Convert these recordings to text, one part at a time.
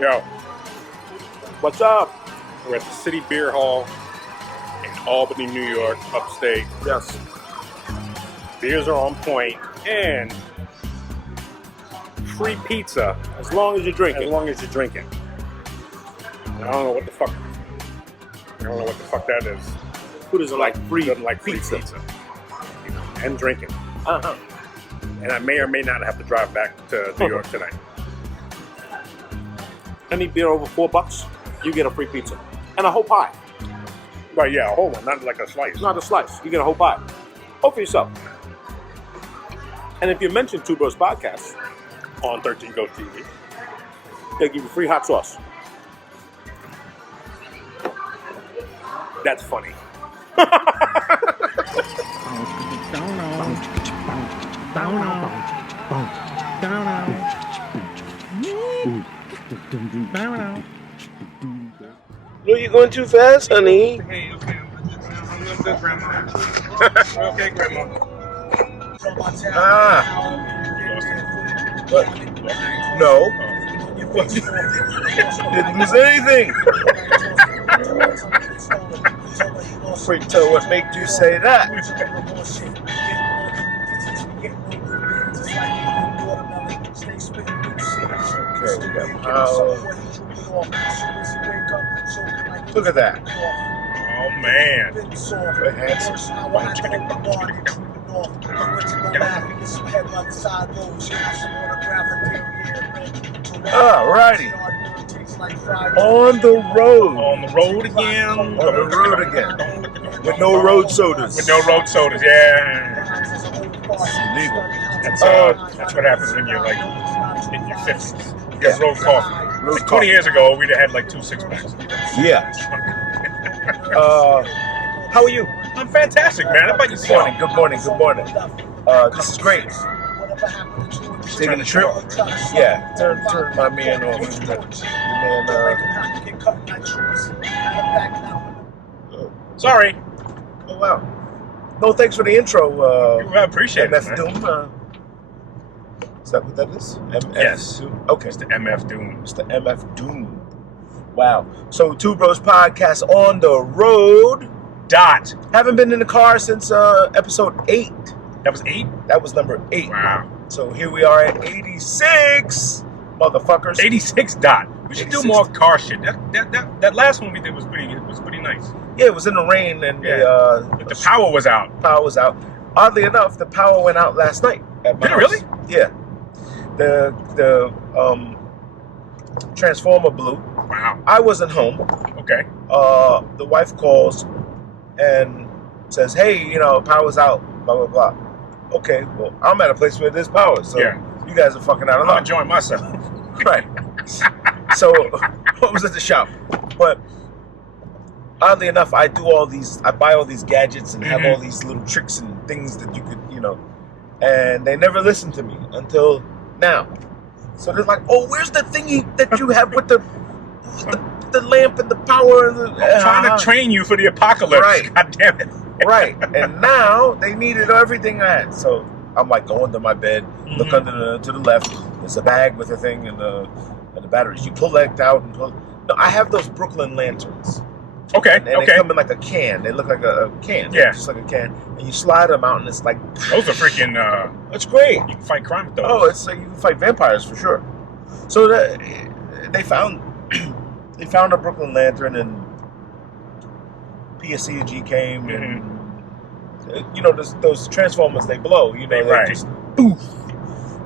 Yo, What's up? we're at the City Beer Hall in Albany, New York, upstate. Yes. Beers are on point and free pizza As long as you're drinking. as long as you're drinking. I don't know what the fuck. That is. Who doesn't like free Doesn't like free pizza? You know, and drinking. Uh-huh. And I may or may not have to drive back to New York tonight. Any beer over $4, you get a free pizza. And a whole pie. But yeah, a whole one, not like a slice. Not a slice. You get a whole pie. All for yourself. And if you mention Two Bros Podcast On 13 Go TV. they give you free hot sauce. That's funny. No, you're going too fast, honey. Okay. I'm doing good, Grandma. Okay, Grandma. Ah. What? No. Didn't lose anything. Wait till what made you say that? Okay, we got power. Look at that. Oh, man. Very handsome. Alrighty. On the road. On the road again. On the road again. With no road sodas. With no road sodas, yeah. It's illegal. That's what happens when you're like in your 50s. Yeah. Road coffee. Road Like 20 coffee. years ago, we'd have had like 2 6-packs. Yeah. How are you? I'm fantastic, man. How about Good yourself? morning. Good morning. Good morning. This is great. Taking a trip? Yeah. Turn my man off. Sorry. Oh wow. No, thanks for the intro. I appreciate it, MF man. Doom. Is that what that is? MF Yes. Doom? Okay. It's the MF Doom. It's the MF Doom. Wow. So Two Bros Podcast on the road. Dot. Haven't been in the car since episode 8. That was 8? That was number 8. Wow. So here we are at 86, motherfuckers. 86 dot. We should do 86. more car shit. That last one we did was pretty nice. Yeah, it was in the rain and But the power was out. power was out. Oddly enough, the power went out last night at my Did it house. really? Yeah. The transformer blew. Wow. I wasn't home. Okay. The wife calls and says, "Hey, power's out. Blah blah blah." Okay, well, I'm at a place where there's power, so Yeah. you guys are fucking out of I'm luck. enjoying myself. Right. So I was at the shop, but oddly enough, I buy all these gadgets and have all these little tricks and things that you could, and they never listen to me until now. So they're like, "Oh, where's the thingy that you have with the lamp and the power?" And I'm trying to train you for the apocalypse. Right. God damn it. Right. And now they needed everything I had. So I'm like, go under my bed, look under to the left. There's a bag with a thing and the batteries. You pull that out and pull. No, I have those Brooklyn lanterns. Okay. And they come in like a can. They look like a can. Yeah. Just like a can. And you slide them out and it's like, Those are freaking. it's great. You can fight crime with those. Oh, it's like you can fight vampires for sure. So they found a Brooklyn lantern and PSC&G came and those transformers they blow. They Right. just poof,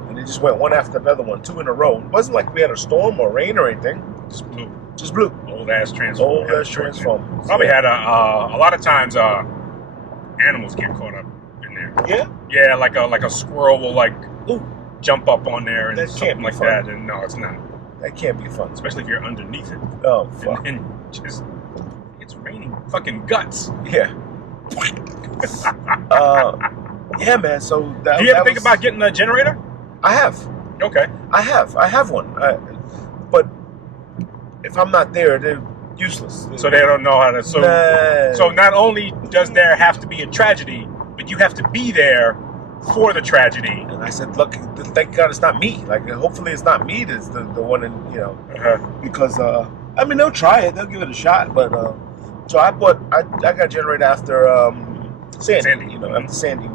and they just went one after another one, 2 in a row. It wasn't like we had a storm or rain or anything. Just blew. Just blew. Old ass transformer. Old ass transformer. Probably had a lot of times animals get caught up in there. Yeah. Yeah, like a squirrel will Ooh, jump up on there and That can't something be like fun. that. And no, it's not. that can't be fun. Especially if you're underneath it. Oh fuck. And just it's raining fucking guts. Yeah. Yeah, man. So that. Do you ever that think was- about getting a generator? I have. Okay. I have one. But if I'm not there, they're useless. So they don't know how to. So Nah. so not only does there have to be a tragedy, but you have to be there for the tragedy. And I said, look, thank God it's not me. Like, hopefully it's not me that's the one in, because, I mean, they'll try it. They'll give it a shot. But, so I got a generator after Sandy. After Sandy.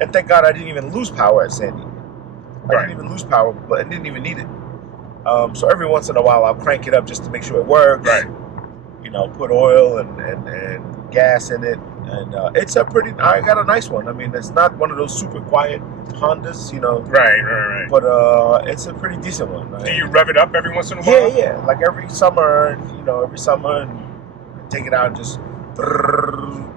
And thank God I didn't even lose power at Sandy. I didn't even lose power, but I didn't even need it. So every once in a while, I'll crank it up just to make sure it works. Right. Put oil and gas in it. And I got a nice one. I mean, it's not one of those super quiet Hondas, Right. But it's a pretty decent one. Right? Do you rev it up every once in a while? Yeah. Like every summer, and take it out and just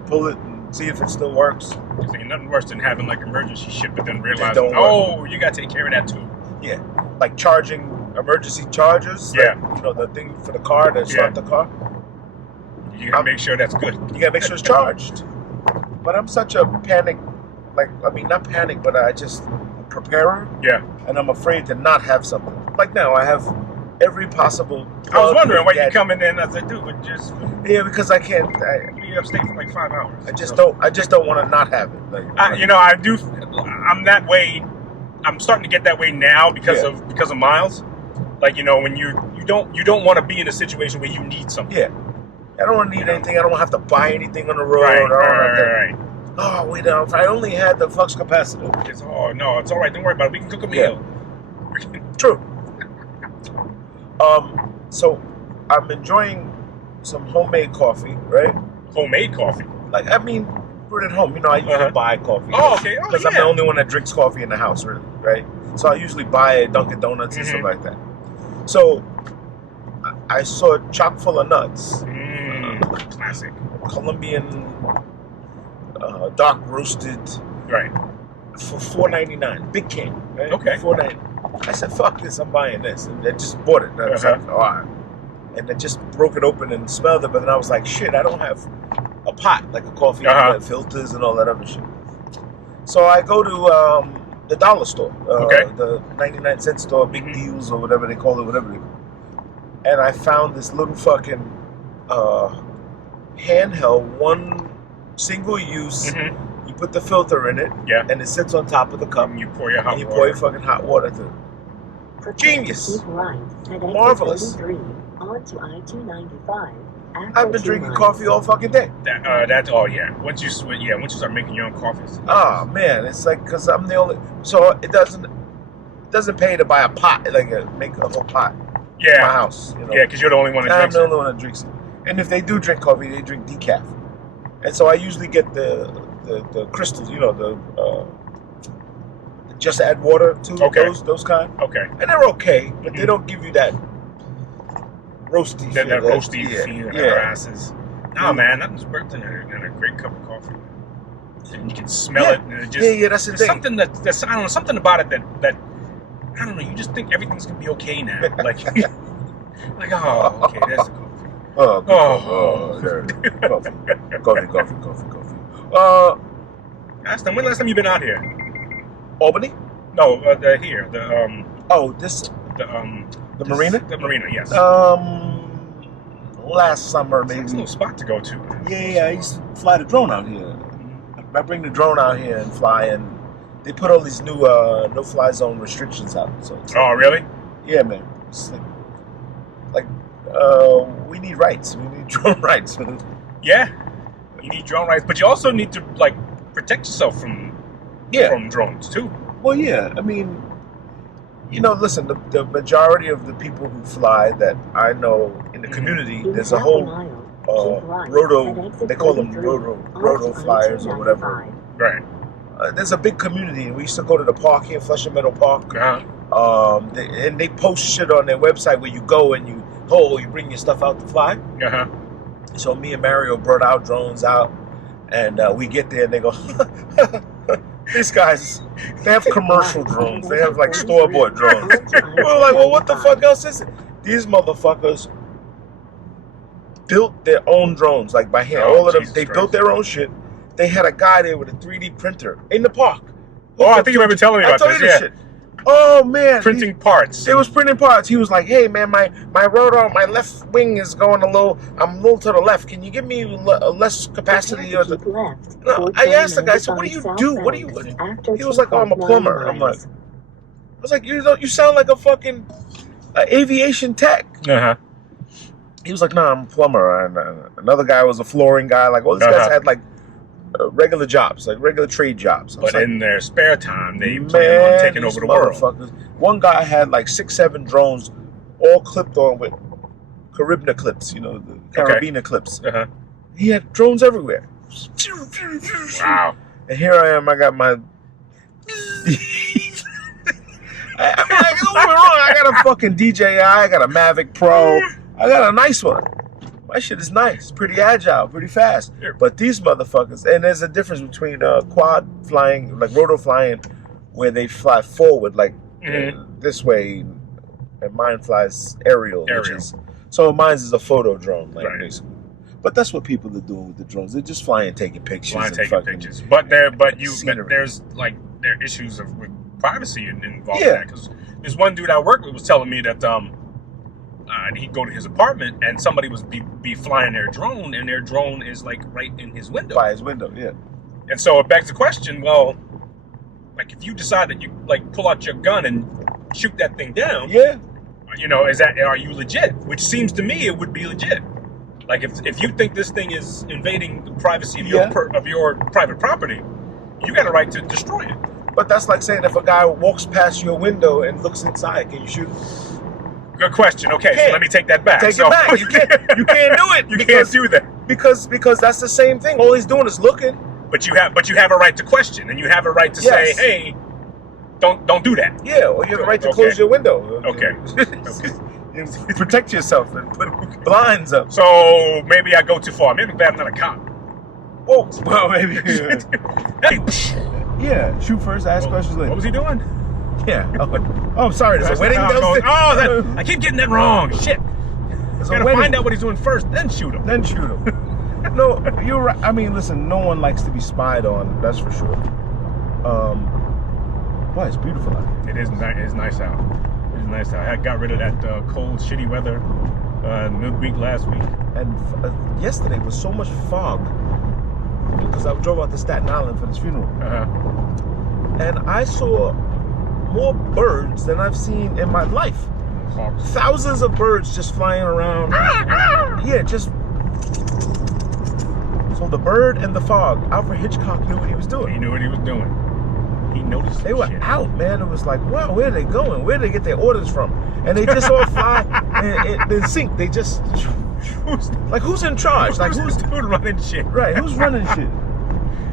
pull it and see if it still works. There's nothing worse than having like emergency shit, but then realizing, you got to take care of that too. Yeah, like charging emergency chargers. Yeah. Like, the thing for the car to start the car. You gotta make sure that's good. You gotta make sure it's charged. But I'm such a panic, not panic, but I just a preparer. Yeah. And I'm afraid to not have something. Like now, I have every possible. I was wondering why you coming in. I was like, dude, just. Yeah, because I can't. You upstate for like 5 hours. I just don't want to not have it. I do. I'm that way. I'm starting to get that way now because of Miles. Like when you don't want to be in a situation where you need something. Yeah. I don't want to need anything. I don't want to have to buy anything on the road. Right. Oh, wait, if I only had the flux capacitor. It's all right. Don't worry about it. We can cook a meal. True. So I'm enjoying some homemade coffee, right? Homemade coffee? Brewed at home. I usually buy coffee. Oh, okay. Because I'm the only one that drinks coffee in the house, really, right? So I usually buy Dunkin' Donuts and stuff like that. So I saw it chock full of nuts. Classic. Colombian dark roasted. Right. For $4.99. Big can. Right? Okay. $4.99. I said, fuck this, I'm buying this. And I just bought it. And I was like, all right. And I just broke it open and smelled it, but then I was like, shit, I don't have a pot, like a coffee filters and all that other shit. So I go to the dollar store. The 99-cent store, Big Deals or whatever they call it, And I found this little fucking handheld, one single use. You put the filter in it, and it sits on top of the cup. And you pour your hot water. Pour your fucking hot water through. Genius. Marvelous. Onto I-295. I've been drinking coffee all fucking day. Once you start making your own coffees. Oh man, it's like because I'm the only. So it doesn't pay to buy a pot, make a whole pot. Yeah. In my house. Yeah, because you're the only one that drinks. I'm the only one that drinks it. And if they do drink coffee, they drink decaf. And so I usually get the crystals, the just add water to those kind. Okay. And they're okay, but they don't give you that roasty that feel. Roasty feel in their asses. No, man, nothing's worse than a great cup of coffee. And you can smell it. And it just, that's the thing. Something that's I don't know, something about it that I don't know. You just think everything's gonna be okay now. Like, okay, there's the coffee. Coffee. When last time you been out here? Albany? No, here. The marina? The marina, yes. Last summer maybe. It's a little spot to go to. Yeah, I used to fly the drone out here. I bring the drone out here and fly, and they put all these new no-fly zone restrictions out. So really? Yeah, man. It's we need rights. We need drone rights. Yeah, you need drone rights, but you also need to protect yourself from drones too. Well, yeah. I mean, listen. The majority of the people who fly that I know in the community, there's a whole roto. They call them roto flyers or whatever. Right. There's a big community, and we used to go to the park here, Flushing Meadow Park. And they post shit on their website where you go and you bring your stuff out to fly. So me and Mario brought our drones out, and we get there and they go, these guys, they have commercial drones. They have store-bought drones. We're like, well, what the fuck else is it? These motherfuckers built their own drones, by hand. All of them, they built their own shit. They had a guy there with a 3D printer in the park. I think you remember telling me about this. Shit. Oh man, printing parts. It was printing parts. He was like, "Hey man, my rotor, my left wing is going I'm a little to the left. Can you give me less capacity?" Or Keep left. no, I asked the guy, "So what do you do? What do you?" He was like, "Oh, I'm a plumber." I'm like, I was like, "You sound like a fucking aviation tech." Uh-huh. He was like, "No, I'm a plumber." And another guy was a flooring guy. Like all these guys had like regular jobs, like regular trade jobs. But in their spare time, they plan on taking over the world. One guy had like 6-7 drones, all clipped on with carabiner clips. You know, the carabiner clips. Uh-huh. He had drones everywhere. Wow. And here I am. I got my. I'm like, don't get me wrong. I got a fucking DJI. I got a Mavic Pro. I got a nice one. My shit is nice, pretty agile, pretty fast. But these motherfuckers, and there's a difference between quad flying, like rotor flying, where they fly forward, like this way, and mine flies aerial. Which is, so mine's is a photo drone, like basically. But that's what people are doing with the drones. They're just flying, taking pictures. But there are issues with privacy involved in that. Because this one dude I worked with was telling me that he'd go to his apartment and somebody was be flying their drone, and their drone is like right in his window. By his window, yeah. And so it begs the question, well, like if you decide that you like pull out your gun and shoot that thing down, you know, are you legit? Which seems to me it would be legit. Like if you think this thing is invading the privacy of your private property, you got a right to destroy it. But that's like saying if a guy walks past your window and looks inside, can you shoot him? Good question. Okay, so let me take that back. Take it back. You can't do it. You can't do that because that's the same thing. All he's doing is looking. But you have a right to question, and you have a right to say, hey, don't do that. Yeah, or you have a right to close your window. Okay. Protect yourself and put blinds up. So maybe I go too far. Maybe I'm not a cop. Whoa. Well, maybe. Hey. Yeah. Shoot first. Ask questions later. What was he doing? Yeah. Oh, I'm sorry. There's a wedding downstairs. I keep getting that wrong. Shit. Gotta find out what he's doing first, then shoot him. No, you're right. I mean, listen, no one likes to be spied on. That's for sure. Boy, it's beautiful out here. It is nice. It's nice out. It's nice out. I got rid of that cold, shitty weather midweek last week. And yesterday was so much fog because I drove out to Staten Island for this funeral. And I saw more birds than I've seen in my life. Hawks. Thousands of birds just flying around. Yeah, just. So the bird and the fog. Alfred Hitchcock knew what he was doing. He knew what he was doing. He noticed. They were out, man. It was like, wow, where are they going? Where do they get their orders from? And they just all fly and sync. They just. Who's in charge? Who's the dude running shit? Right, who's running shit?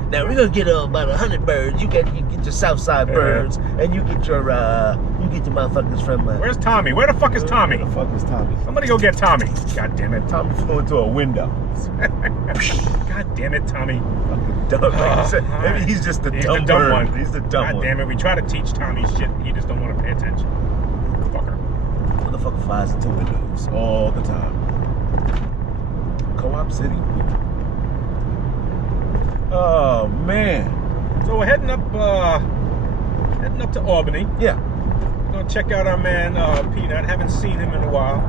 Now we're gonna get about 100 birds. You get your Southside birds, and you get your motherfuckers from. Where's Tommy? Where the fuck is Tommy? Where the fuck is Tommy? Somebody go get Tommy. God damn it! Tommy flew into a window. God damn it, Tommy! Fucking dumb. Maybe he's just the dumb one. He's the dumb one. God damn it! We try to teach Tommy shit. He just don't want to pay attention. Fucker. Motherfucker flies into windows all the time. Co-op City. Oh man! So we're heading up to Albany. Yeah. We're gonna check out our man Peanut. Haven't seen him in a while.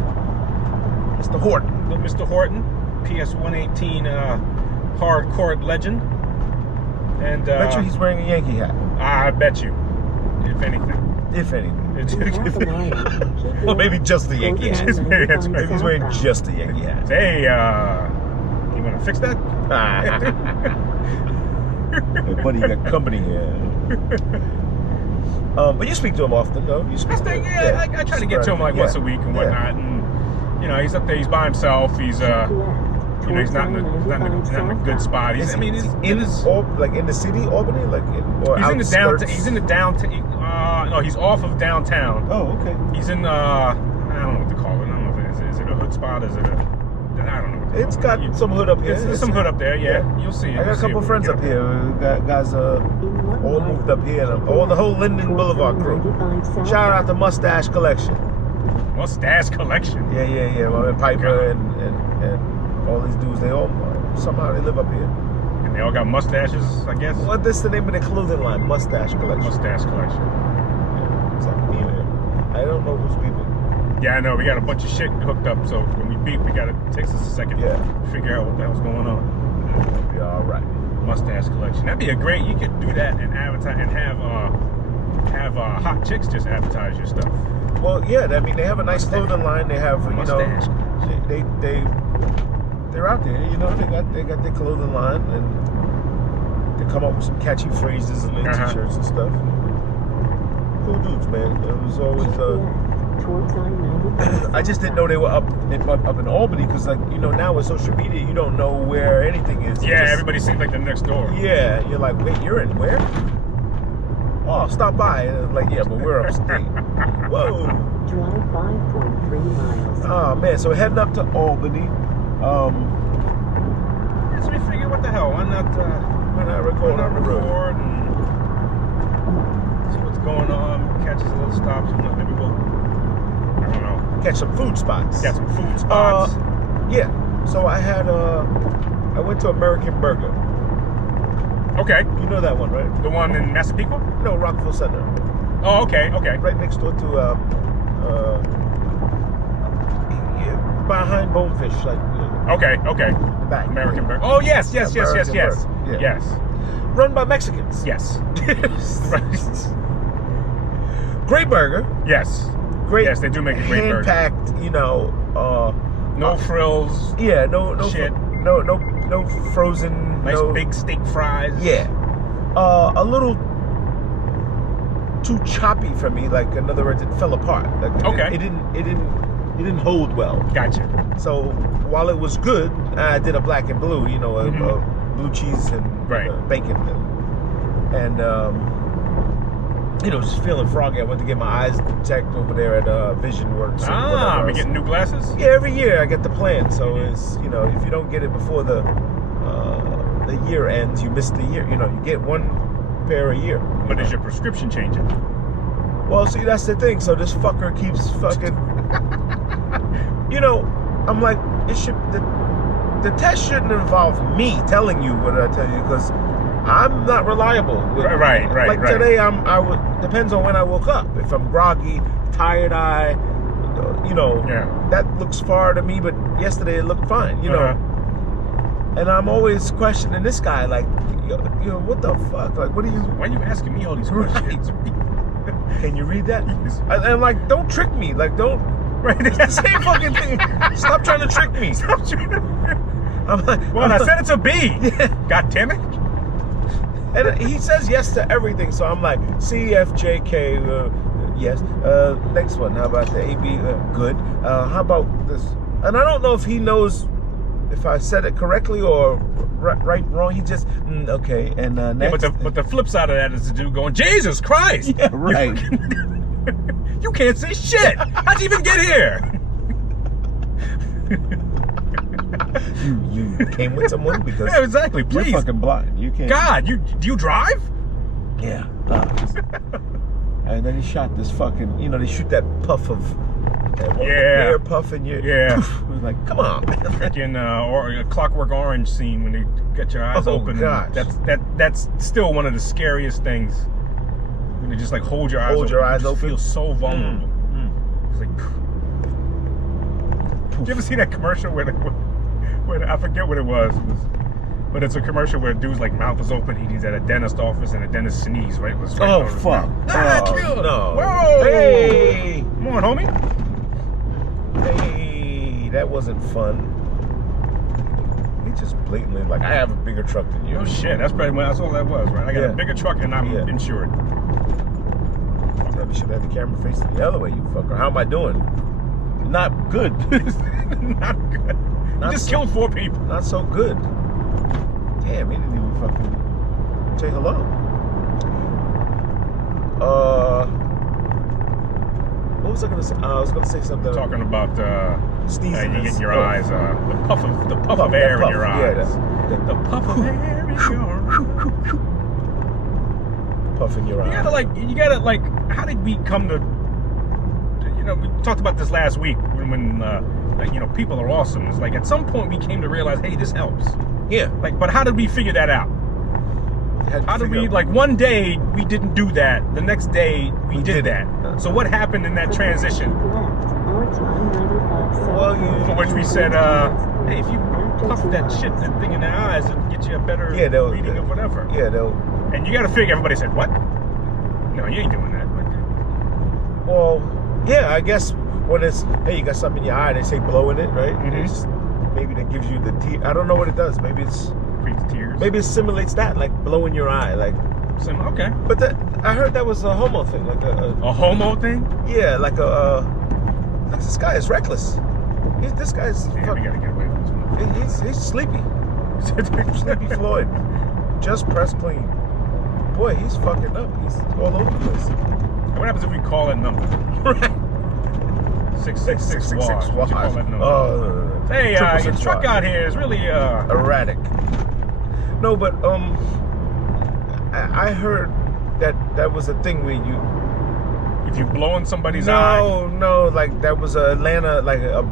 Mr. Horton. Mr. Horton, PS 118 hardcore legend. And bet you he's wearing a Yankee hat. I bet you, if anything. If anything. Well, maybe just the Yankee hat. Maybe he's wearing just the Yankee hat. Hey, you wanna fix that? Hey, buddy, you got company here. But you speak to him often, though. You speak to him. Yeah, I try to get to him like once a week and whatnot. And you know, he's up there. He's by himself. He's you know, he's not in a good spot. He's in the city, Albany, he's in the downtown. No, he's off of downtown. Oh, okay. He's in I don't know what to call it. I don't know if is it a hood spot? Is it I don't know. It's got some hood up here. There's some hood up there, yeah. You'll see it. I got a couple friends up here. Guys all moved up here. The whole Linden Boulevard crew. Shout out to Mustache Collection. Mustache Collection? Yeah. Well, Piper and all these dudes, they all somehow they live up here. And they all got mustaches, I guess? Well, this is the name of their clothing line, Mustache Collection. Mustache Collection. Yeah, Yeah, I know. We got a bunch of shit hooked up, so when we beep, it takes us a second to figure out what the hell's going on. It'll be all right. Mustache collection. That'd be you could do that and advertise and have hot chicks just advertise your stuff. Well, yeah. I mean, they have a nice clothing line. They have, Mustache. they're out there. You know, they got their clothing line, and they come up with some catchy phrases in their t-shirts and stuff. Cool dudes, man. It was always. I just didn't know they were up in Albany because, like, you know, now with social media, you don't know where anything is. Yeah, everybody seems like they're next door. Yeah, you're like, wait, you're in where? Oh, stop by. And it's like, yeah, but we're upstate. Whoa. Drive 5.3 miles. Oh man, so heading up to Albany. So we figured, what the hell? Why not record on the road? And see what's going on. Catch us a little stops. Maybe we'll. I don't know. Catch some food spots. Got some food spots. Yeah. So I went to American Burger. Okay. You know that one, right? The one in Massapequa? No, Rockville Center. Oh, okay. Right next door to behind Bonefish, like. Okay. The back. American Burger. Oh yes. Yes. Run by Mexicans. Yes. Great burger. Yes. Great. Yes, they do make a great burger. Hand-packed, you know. No frills. Yeah, no shit. No frozen. Nice big steak fries. Yeah. A little too choppy for me. Like, in other words, it fell apart. Like, okay. It didn't hold well. Gotcha. So while it was good, I did a black and blue. You know, a blue cheese and bacon and you know, just feeling froggy. I went to get my eyes checked over there at Vision Works. We getting new glasses? Yeah, every year I get the plan. So it's, you know, if you don't get it before the year ends, you miss the year. You know, you get one pair a year. But is your prescription changing? Well, see, that's the thing. So this fucker keeps fucking. You know, I'm like, the test shouldn't involve me telling you what I tell you, because I'm not reliable. Right. Like today, depends on when I woke up. If I'm groggy, tired eye, you know, that looks far to me. But yesterday it looked fine, you know. And I'm always questioning this guy, like, you know, what the fuck? Like, what are you? Why are you asking me all these questions? Can you read that? I'm like, don't trick me. Like, don't. Right. It's the same fucking thing. Stop trying to trick me. Stop trying to. I'm like, I said it's a B. Yeah. God damn it. And he says yes to everything, so I'm like, C, F, J, K, yes. Next one, how about the A, B, good. How about this? And I don't know if he knows if I said it correctly or right, wrong. He just, okay. And next. Yeah, but the flip side of that is the dude going, Jesus Christ. Yeah, right. You can't see shit. How'd you even get here? You came with someone because yeah, exactly. Please, you're fucking blind. You can't. God, do you drive? Yeah. And then he shot this fucking. You know, they shoot that puff of. Air puff in your. Yeah. Poof. It was like, come on. Freaking or a Clockwork Orange scene when they get your eyes open. Gosh. That's still one of the scariest things. When they just like hold your eyes open. You just feel so vulnerable. It's like. Did you ever see that commercial where I forget what it was, but it's a commercial where a dude's like mouth is open, he's at a dentist office and a dentist sneezes, right? It was right fuck. No. Whoa. Hey. Come on, homie. Hey, that wasn't fun. He just blatantly like, I have a bigger truck than you. Oh shit, that's all that was, right? I got a bigger truck and I'm insured. We should have the camera facing the other way, you fucker. How am I doing? Not good. Not good. You just killed 4 people. Not so good. Damn, he didn't even fucking say hello. What was I gonna say? I was gonna say something. Talking about sneezing. You get your eyes, the puff of air in your eyes. The puff of air in your eyes. Puff in your eyes. You gotta like. How did we come to? You know, we talked about this last week when like, you know, people are awesome. It's like at some point we came to realize, hey, this helps. Yeah. Like, but how did we figure that out? How did we, like, one day we didn't do that, the next day we did that. So what happened in that transition? onto I-95 Well, southbound For which we said, towards hey, if you After puff 2 that miles. shit, that thing in their eyes, it'll get you a better Yeah, they'll- reading of whatever. Yeah, they'll. And you got to figure, everybody said, what? No, you ain't doing that. Well, yeah, I guess when it's, hey, you got something in your eye, they say blowing it, right? Mhm. It's- maybe that gives you the tear. I don't know what it does. Maybe it's Creates tears. maybe it simulates that, like blowing your eye, like. Okay. But I heard that was a homo thing, like A homo thing? yeah, like this guy is reckless. This guy's Yeah, we fucking, got to get away from this he's sleepy. one. Sleepy Floyd. Just press clean. Boy, he's fucking up. He's all over the place. What happens if we call that number? Right. 666 WAD. What you call that number? Oh, Hey, triple your six truck WAD. out here is really, Erratic. No, but I heard that was a thing where you. if you blow in somebody's eye. No, like that was a Atlanta, like a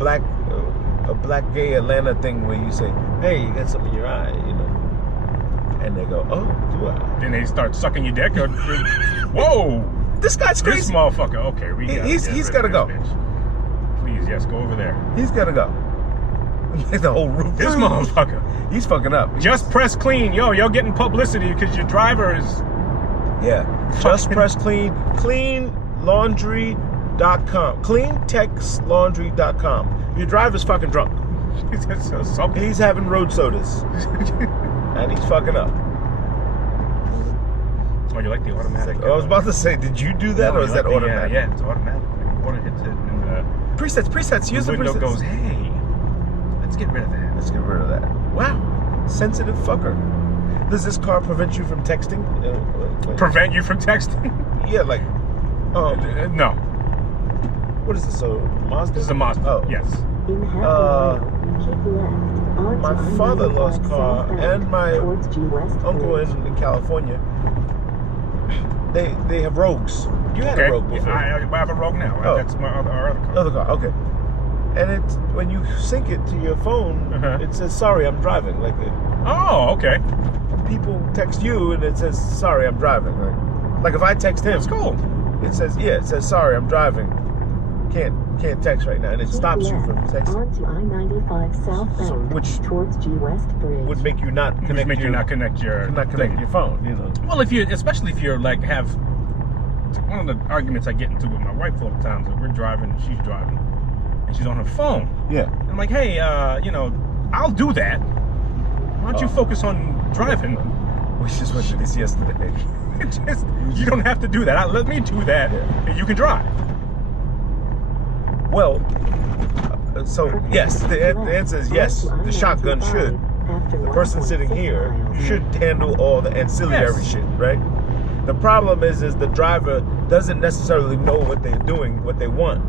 black gay Atlanta thing where you say, "Hey, you got something in your eye," you know, and they go, "Oh, do I?" Then they start sucking your dick. Whoa! This guy's This crazy. motherfucker. Okay, He's gotta go. Please, yes, go over there. He's gotta go. The whole roof. This motherfucker. He's fucking up. Just press clean. Yo, you're getting publicity because your driver is. Yeah. Just press clean. Cleanlaundry.com. Cleantexlaundry.com. Your driver's fucking drunk. Something. He's having road sodas. And he's fucking up. Oh, you like the automatic? I was about to say, did you do that, No, or you is like that the, automatic? yeah, it's automatic. Like, water hits it, and Presets. Use the the window presets. goes, hey, let's get rid of that. Let's get rid of that. Wow. Sensitive fucker. Does this car prevent you from texting? Prevent you from texting? Yeah, like, No. what is this? So Mazda? This is a Mazda. Oh. Yes. In half a mile, keep left onto My father-in-law's I-95 car southbound and my towards G West uncle Bridge. in California, they have Rogues. You had Okay. a Rogue before. I have a Rogue now. Oh. That's our other car. Other car, okay. And it's when you sync it to your phone, Uh-huh. it says "Sorry, I'm driving." Like Oh, okay. people text you and it says "Sorry, I'm driving." Like if I text him, That's cool. it says "Sorry, I'm driving." Can't text right now, and it Keep stops you left from texting. onto I-95 southbound which towards G West Bridge. Would make you not Which connect make you not connect your thing. your phone. You know. Well, especially if you're like have one of the arguments I get into with my wife all the time is that we're driving and she's driving and she's on her phone. Yeah. And I'm like, hey, I'll do that. Why don't you focus on driving? We just went to this yesterday. You don't have to do that. Let me do that, Yeah. and you can drive. Well, so yes, the answer is yes. The shotgun should. The person sitting here should handle all the ancillary Yes. shit, right? The problem is the driver doesn't necessarily know what they're doing, what they want,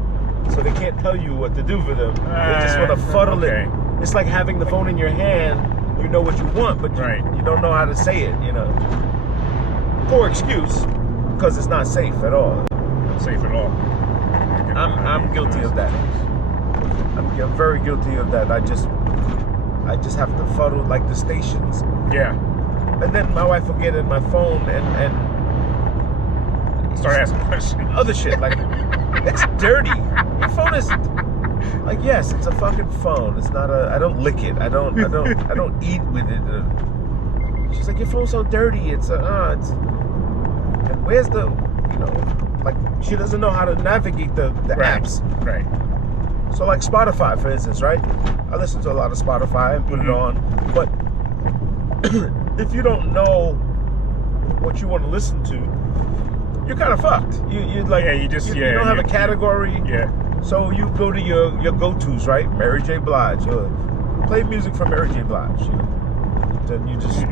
so they can't tell you what to do for them. They just want to fuddle okay. it. It's like having the phone in your hand. You know what you want, but Right. you don't know how to say it. You know, poor excuse because it's not safe at all. Not safe at all. I'm guilty of that. I'm very guilty of that. I just have to fuddle like the stations, Yeah. and then my wife will get in my phone and Start asking questions. other shit like it's dirty. Your phone is like yes, it's a fucking phone. It's not a. I don't lick it. I don't eat with it. She's like your phone's so dirty. It's it's. And where's the like she doesn't know how to navigate the Right. apps. Right. So like Spotify, for instance, right? I listen to a lot of Spotify and put it on, but if you don't know what you want to listen to, you're kind of fucked. You like you don't have a category. Yeah. So you go to your go-tos, right? Mary J. Blige. Play music from Mary J. Blige. Then you just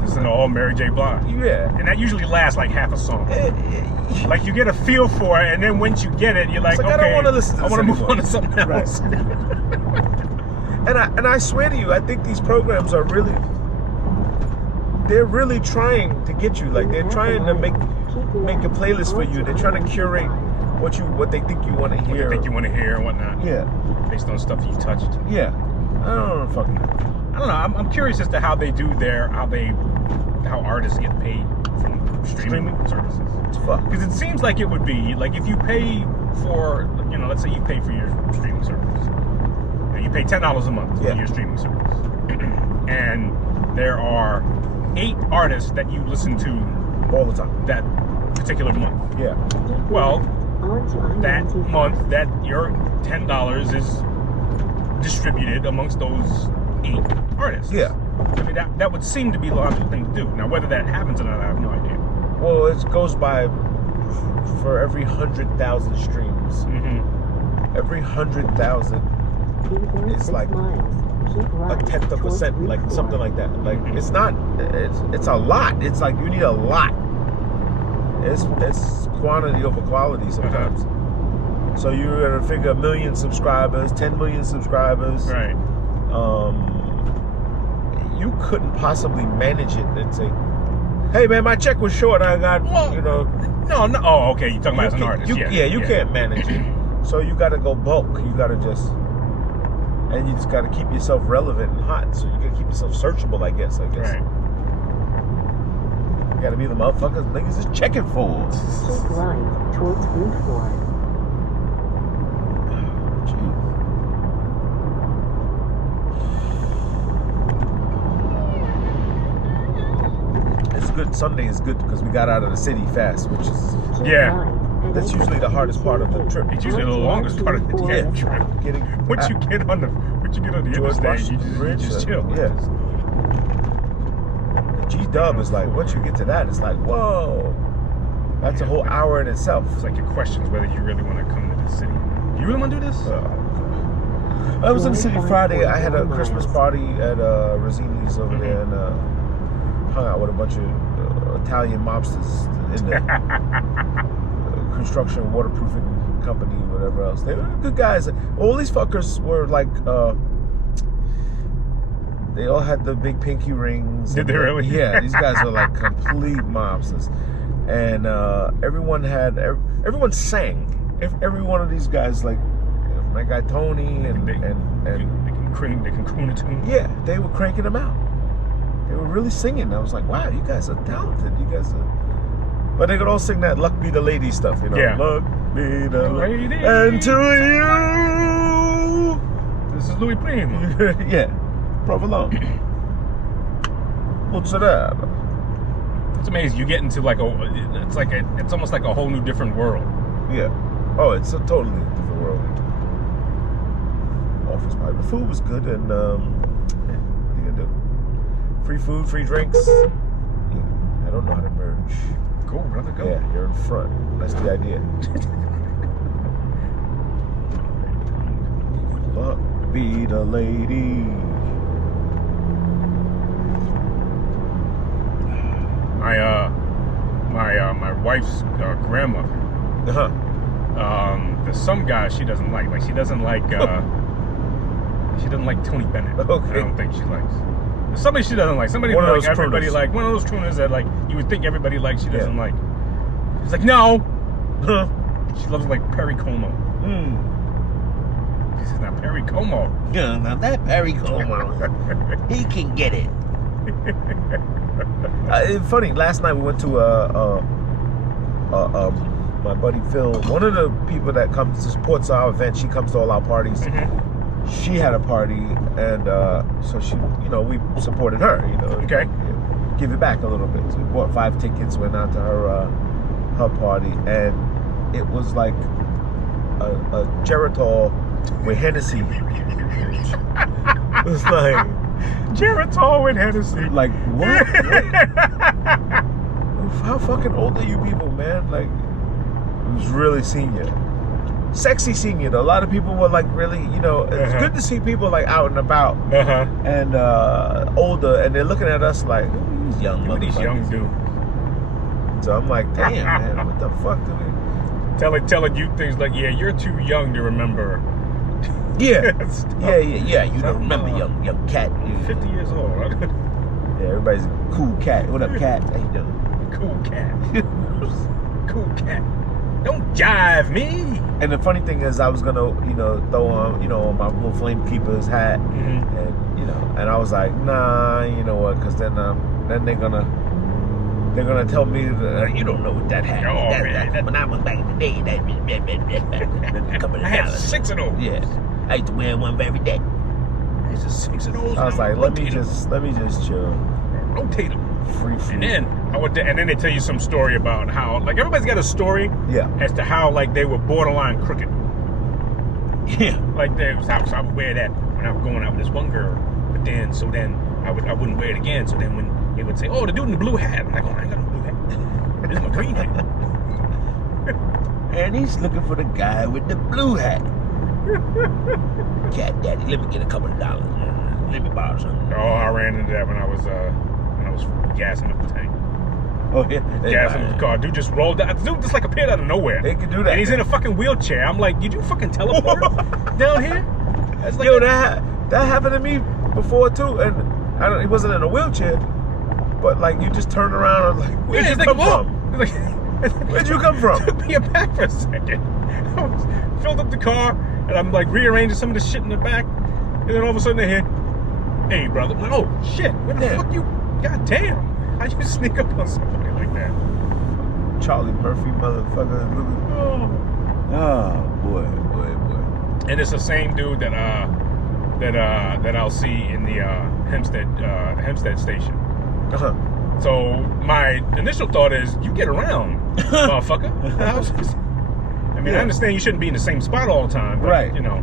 Listen to all Mary J. Blige. yeah. And that usually lasts like half a song. Like you get a feel for it, and then once you get it, you're like, It's like, okay, I don't wanna listen to I this want to move anymore. on to something else. And I swear to you, I think these programs are they're really trying to get you. Like they're trying to make a playlist for you. They're trying to curate what they think you want to What hear. you think you want to hear and whatnot. Yeah, Based on stuff you touched. yeah. I don't know, fucking. I don't know. I'm curious as to how they do how artists get paid from streaming services. It's fuck. Because it seems like it would be like if you pay for, let's say you pay for your streaming service. You pay $10 a month for your streaming service. And there are 8 artists that you listen to all the time. That particular month. Yeah. Well, that month, that your $10 is distributed amongst those 8 artists. Yeah. I mean, that would seem to be the logical thing to do. Now, whether that happens or not, I have no idea. Well, it goes by for every 100,000 streams. Every 100,000 is like a tenth of a cent, like something like that. Like it's not, it's a lot. It's like you need a lot. It's quantity over quality sometimes. So you're gonna figure 1 million subscribers, 10 million subscribers. Right. You couldn't possibly manage it and say, "Hey man, my check was short. I got No. Oh, okay. You're talking about as an artist. You can't manage it. So you got to go bulk. You got to and you just got to keep yourself relevant and hot. So you got to keep yourself searchable, I guess. Right. You got to be the motherfuckers niggas is checking for. Keep right towards Route 4. Jeez. It's good. Sunday is good because we got out of the city fast, which is that's usually the hardest part of the trip. It's usually the longest part of the trip. Once you get on the interstate, you just chill. Yeah. G-Dub is like, once you get to that, it's like, whoa, that's a whole hour in itself. It's like it questions whether you really want to come to the city. You really want to do this? I was in the city Friday. I had a Christmas party at Rosini's over there and hung out with a bunch of Italian mobsters in the construction waterproofing company, whatever else. They were good guys. All these fuckers were like, they all had the big pinky rings. Did they really? Yeah, these guys were like complete mobsters. And everyone sang. Every one of these guys, like my guy Tony and they can croon a tune. Yeah, they were cranking them out. They were really singing. I was like, wow, you guys are talented. You guys are. But they could all sing that "Luck Be the Lady" stuff, Yeah. Luck be the lady, Lady. and to you. This is Louis Primo. Yeah, provolone. What's that? It's amazing. You get into like it's almost like a whole new different world. Yeah. Oh, it's a totally different world. Office pie. The food was good, and what are you gonna do? Free food, free drinks. Yeah, I don't know how to merge. Go, brother, go. Yeah, you're in front. That's the idea. Luck be the lady. My wife's grandmother. There's some guy she doesn't like. Like she doesn't like Tony Bennett. Okay. I don't think she likes. There's somebody she doesn't like. Somebody One of like those everybody crooners. like one of those crooners that like you would think everybody likes. She doesn't like. She's like, no. She loves like Perry Como. She says, now Perry Como. Yeah, now that Perry Como, he can get it. It's funny. Last night we went to my buddy Phil. One of the people that comes to supports our event. She comes to all our parties. She had a party, and so she, we supported her. Okay. Give it back a little bit. So we bought 5 tickets. Went out to her party, and it was like a Geritol with Hennessy. It was like Geritol with Hennessy. like what? How fucking old are you people, man? Like, it was really senior. Sexy senior though. A lot of people were like really, it's good to see people like out and about and older, and they're looking at us like, these young motherfuckers. These young dudes. So I'm like, damn, man, what the fuck do we? Telling you things like, yeah, you're too young to remember. Yeah, yeah. You don't remember young cat. You're 50 years old. Right? Yeah, everybody's a cool cat. What up, cat? How you doing? Cool cat. Cool cat. Don't jive me. And the funny thing is, I was gonna, throw on, my little Flame Keepers hat, and and I was like, nah, you know what? Because then they're gonna they're gonna tell me that you don't know what that hat. Oh, that, man, that, when I was back in the day, that couple of I had dollars. 6 of those. Yeah, I used to wear one every day. It's just 6 of those. I was like, let me just chill. Rotate them. Free food. And then they tell you some story about how, like, everybody's got a story as to how, like, they were borderline crooked. Yeah. Like, I would wear that when I was going out with this one girl, but then I wouldn't wear it again. So then when they would say, "Oh, the dude in the blue hat," I'm like, "Oh, I ain't got no blue hat. This is my green hat." And he's looking for the guy with the blue hat. Cat daddy, let me get a couple of dollars. Let me borrow something. Oh, I ran into that when I was gassing up the tank. Oh yeah, Gassing up the car. Dude just rolled out. Dude just like appeared out of nowhere. They can do that. And he's in a fucking wheelchair. I'm like, did you fucking teleport down here? That's like Yo, that happened to me before too, and he wasn't in a wheelchair, but like you just turn around and like, where'd you come from? Where'd you come from? Took me aback for a second. I filled up the car and I'm like rearranging some of the shit in the back, and then all of a sudden they hear, "Hey, brother!" I'm like, oh shit! Where the fuck you? God damn! How you sneak up on somebody like that? Charlie Murphy, motherfucker. Oh boy. And it's the same dude that I'll see in the Hempstead station. Uh-huh. So my initial thought is, you get around, motherfucker. I mean, I understand you shouldn't be in the same spot all the time, but right? You know,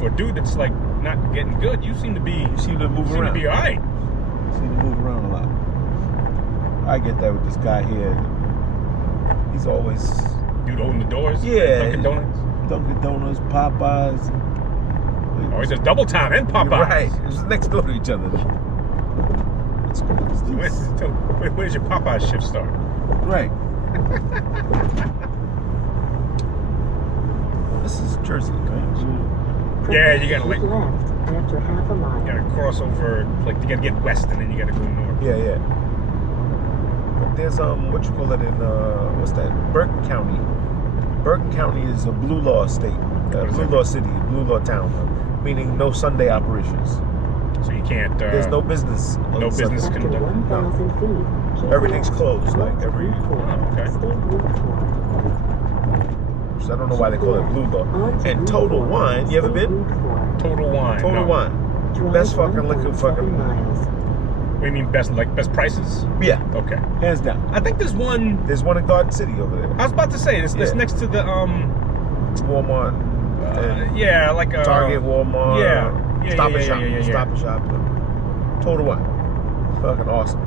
for a dude that's like not getting good, you seem to be move around. Seem to be all right. Seem to move around a lot. I get that with this guy here. He's always dude holding the doors. Yeah. Dunkin' Donuts. Dunkin' Donuts, Popeyes. Oh, he does double time and Popeyes. Right. It's next door to each other. Where's your Popeyes shift start? Right. This is Jersey, right? Yeah, you gotta like. left after half a mile. You gotta cross over, like you gotta get west and then you gotta go north. Yeah. There's what you call it in what's that? Burke County. Burke County is a blue law state, blue law city, blue law town, meaning no Sunday operations. So you can't. There's no business. No business After conducted. 1,000 feet, keep Everything's left closed, like towards every. Route 4. okay. Stay Route 4. So I don't know why they call it blue law. Onto And Route Total 4, Wine, you ever stay been? Route 4. Total Wine. Total no. Wine. Drive Best fucking liquor, 1.7 fucking. miles. What do you mean best prices? Yeah, Okay. hands down. I think there's one. There's one in Garden City over there. I was about to say it's next to the Walmart. yeah, like a Target, Walmart. Yeah. Stop and Shop. Yeah. Stop and Shop. Total Wine. Fucking awesome.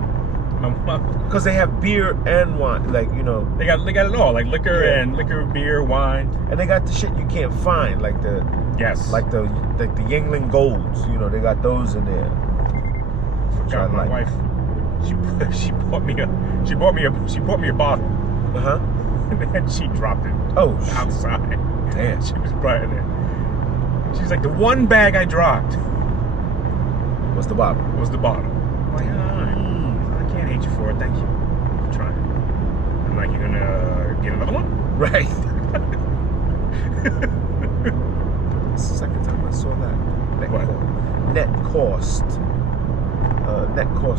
Because they have beer and wine, like you know. They got it all, like liquor and beer, wine, and they got the shit you can't find, like the the Yingling Golds. You know, they got those in there. Forgot my wife. She bought me a bottle. And then she dropped it. Oh, outside. Damn. She was right there. She's like, the one bag I dropped was the bottle. I'm like, I can't hate you for it. Thank you for trying. I'm like, you're gonna get another one? Right. It's the second time I saw that. Net cost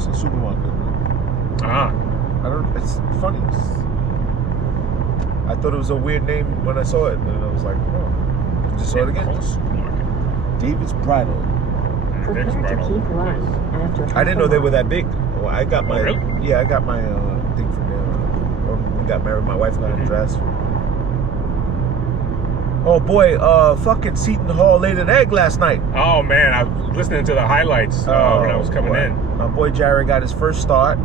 in supermarket. It's funny. I thought it was a weird name when I saw it, and I was like, oh, just saw it again. David's Bridal. Prepare to keep right after I didn't know they were that big. Well, I got my really? I got my thing from there. When we got married, my wife got a dress. Oh boy, fucking Seton Hall laid an egg last night. Oh man, I was listening to the highlights when I was coming in. My boy Jared got his first start.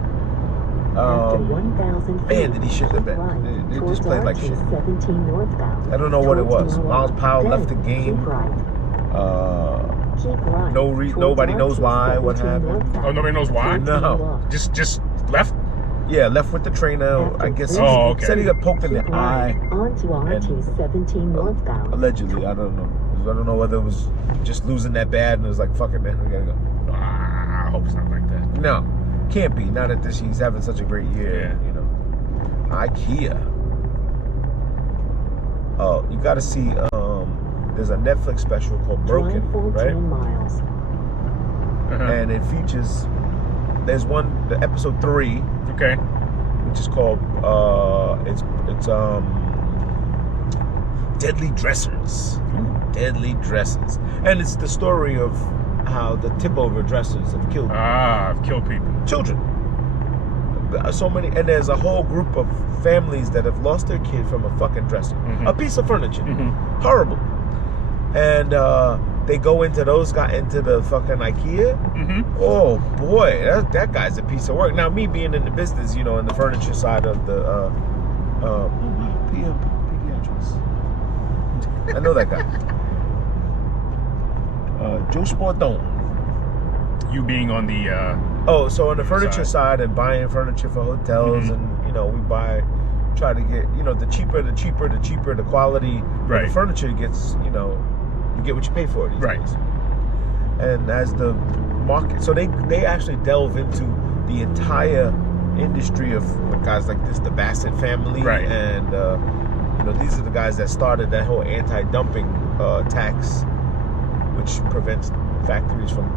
After 1,000 feet, Man, did he shit the bed. right They towards just played like shit. 17 northbound. I don't know what it was. Towards Miles Powell Then left the game. Keep right. Keep right. Nobody knows why. What happened? Oh, nobody knows why? No. Just left? Yeah, left with the trainer. I guess he said he got poked in the eye. Onto RT-17 northbound. Allegedly, I don't know. I don't know whether it was just losing that bad and it was like, fuck it, man, we gotta go. I hope it's not like that. No, can't be. Not that he's having such a great year. You know, IKEA. Oh, you gotta see. There's a Netflix special called Broken, right? Miles. And it features. There's one, the episode 3. Okay. which is called it's Deadly Dressers. Deadly Dressers. And it's the story of how the tip-over dressers have killed people. Children. So many, and there's a whole group of families that have lost their kid from a fucking dresser. A piece of furniture. Horrible. And they go into the fucking IKEA. Oh boy, that guy's a piece of work. Now, me being in the business, in the furniture side of the pediatrics. I know that guy. Joe Sportone. You being on the so on the furniture side and buying furniture for hotels, and we try to get the cheaper the quality the furniture gets, you get what you pay for it these days. And as the market, so they actually delve into the entire industry of guys like this, the Bassett family, and these are the guys that started that whole anti-dumping tax, which prevents factories from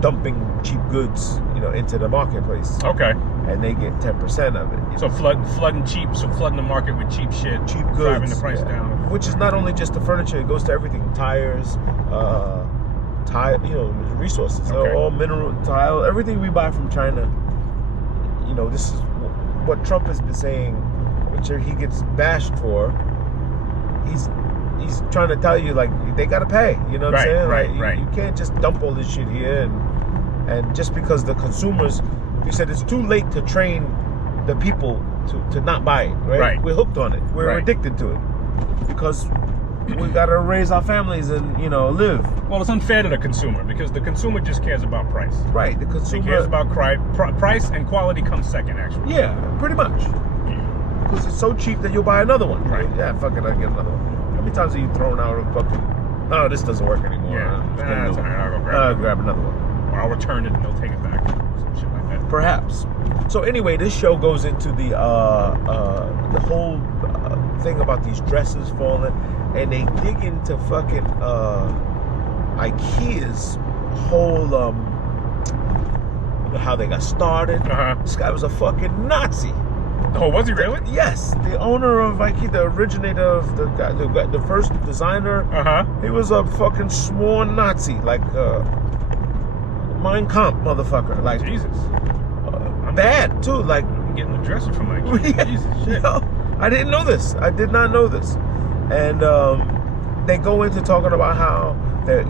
dumping cheap goods, into the marketplace. Okay. And they get 10% of it. So flooding the market with cheap shit, cheap goods, driving the price down. Which is not only just the furniture; it goes to everything: tires, resources, all mineral, tile, everything we buy from China. This is what Trump has been saying, which he gets bashed for. He's trying to tell you, like, they gotta pay. You know what I'm saying? You can't just dump all this shit here, and just because the consumers, he said it's too late to train the people to not buy it. Right? We're hooked on it. We're addicted to it because we gotta raise our families and live. Well, it's unfair to the consumer because the consumer just cares about price. Right. The consumer cares about price, and quality comes second, actually. Yeah, pretty much. Because it's so cheap that you'll buy another one. Right. Yeah, fuck it, I'll get another one. How many times have you thrown out a fucking, no, this doesn't work anymore. Yeah, that's all right, I'll go grab another one. Or I'll return it and they'll take it back. Some shit like that. Perhaps. So anyway, this show goes into the whole thing about these dresses falling, and they dig into fucking IKEA's whole how they got started. This guy was a fucking Nazi. Oh, was he really? Yes, the owner of IKEA, the originator of the first designer. He was a fucking sworn Nazi, like Mein Kampf motherfucker. Like Jesus. Bad too. Like I'm getting a dresser from IKEA. Jesus shit. I didn't know this. I did not know this. And they go into talking about how they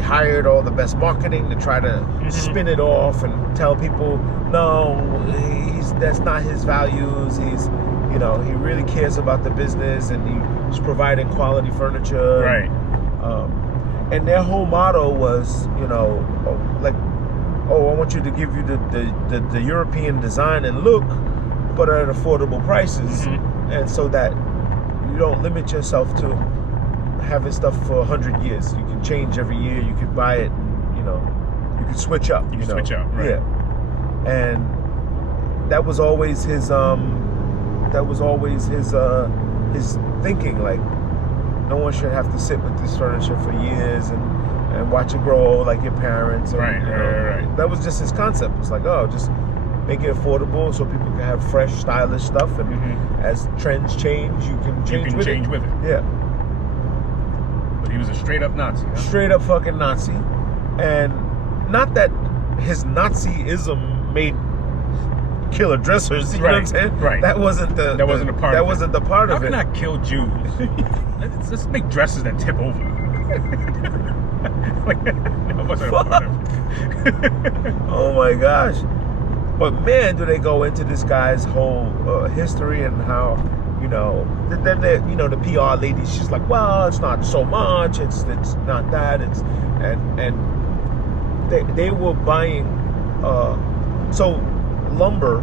hired all the best marketing to try to spin it off and tell people, no, that's not his values. He's, he really cares about the business and he's providing quality furniture. Right. And their whole motto was, I want you to give you the European design and look, but at affordable prices, and so that you don't limit yourself to having stuff for 100 years. You can change every year. You can buy it. You can switch up. You can switch up. Right. Yeah. And that was always his. His thinking. Like, no one should have to sit with this furniture for years and watch it grow old like your parents. And, right. That was just his concept. It's like, just make it affordable so people can have fresh, stylish stuff. And as trends change, you can change with it. Yeah. But he was a straight up Nazi. Huh? Straight up fucking Nazi. And not that his Nazism made killer dressers. You know what I'm saying? Right. That wasn't a part of it. That wasn't the part of it. How can I kill Jews? Let's make dresses that tip over. That wasn't a part of it. Oh my gosh. But man, do they go into this guy's whole history and how, then the PR lady, she's like, well, it's not so much, it's not that, and they were buying so lumber,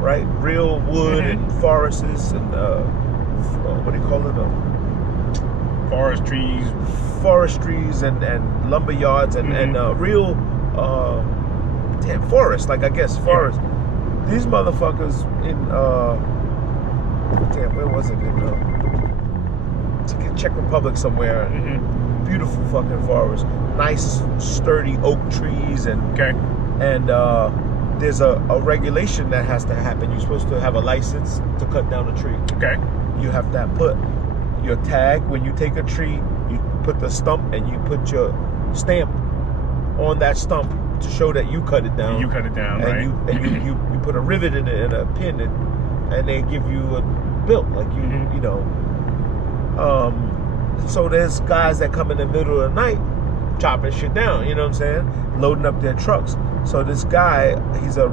right? Real wood and forests and what do you call it? Forestries and lumber yards and real forest, like I guess forest. Yeah. These motherfuckers in where was it? In Czech Republic somewhere. Beautiful fucking forest. Nice sturdy oak trees and there's a regulation that has to happen. You're supposed to have a license to cut down a tree. Okay. You have to put your tag when you take a tree. You put the stump and you put your stamp on that stump to show that you cut it down. You cut it down, and right? You put a rivet in it and a pin, and they give you a bill, like you know. So there's guys that come in the middle of the night chopping shit down. You know what I'm saying? Loading up their trucks. So this guy, he's a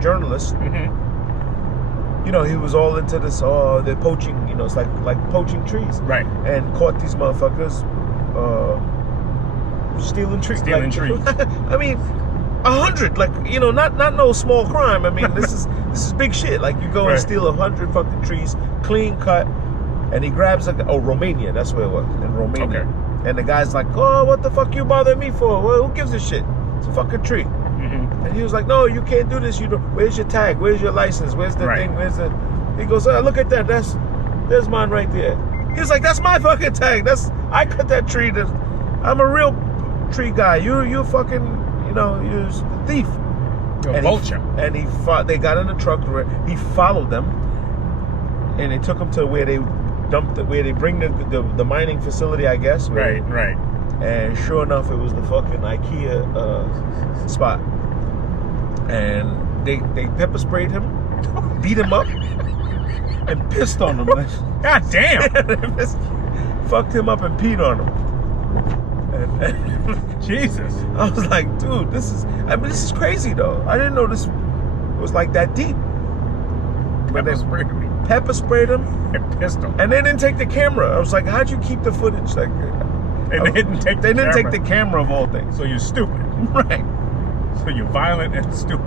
journalist. You know, he was all into this. They're poaching. You know, it's like poaching trees. Right. And caught these motherfuckers stealing trees. Stealing trees. I mean, 100. Like, you know, not no small crime. I mean, this is big shit. Like, you go and steal 100 fucking trees, clean cut, and he grabs Romania. That's where it was, in Romania. Okay. And the guy's like, oh, what the fuck you bothering me for? Well, who gives a shit? It's a fucking tree. And he was like, no, you can't do this. Where's your tag? Where's your license? Where's the thing? Where's the... He goes, look at that. There's mine right there. He's like, that's my fucking tag. I cut that tree. I'm a real tree guy. You fucking, you know, you're a thief. You're a vulture. They got in the truck. He followed them, and they took him to where they where they bring the mining facility, I guess. Right. And sure enough, it was the fucking IKEA spot. And they pepper sprayed him, beat him up, and pissed on him. God damn! Fucked him up and peed on him. And Jesus. I was like, dude, this is crazy though. I didn't know this was like that deep. Pepper sprayed him and pissed him. And they didn't take the camera. I was like, how'd you keep the footage? Like, they didn't take the camera of all things. So you're stupid. Right. So you're violent and stupid.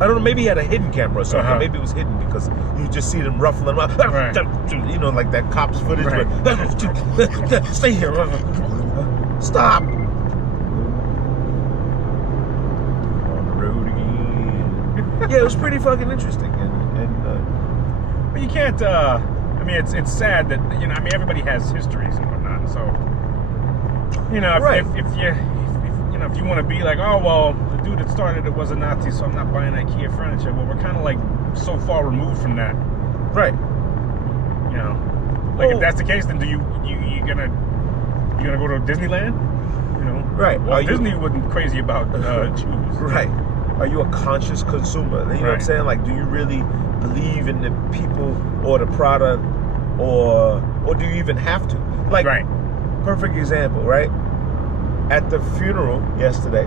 I don't know, maybe he had a hidden camera or something. Maybe it was hidden because you just see them ruffling them up. Right. You know, like that cop's footage. Right. Where, stay here. Stop. On the road again. Yeah, it was pretty fucking interesting. But you can't, I mean, it's sad that, you know, I mean, everybody has histories and whatnot. So, you know, if you want to be like, oh, well, the dude that started it was a Nazi, so I'm not buying IKEA furniture. Well, we're kind of like so far removed from that. Right. You know, like if that's the case, then you gonna go to Disneyland? You know, right? Well, Disney wasn't crazy about Jews. Right. Are you a conscious consumer? You know what I'm saying? Like, do you really believe in the people or the product, or do you even have to? Like, perfect example, right? At the funeral yesterday,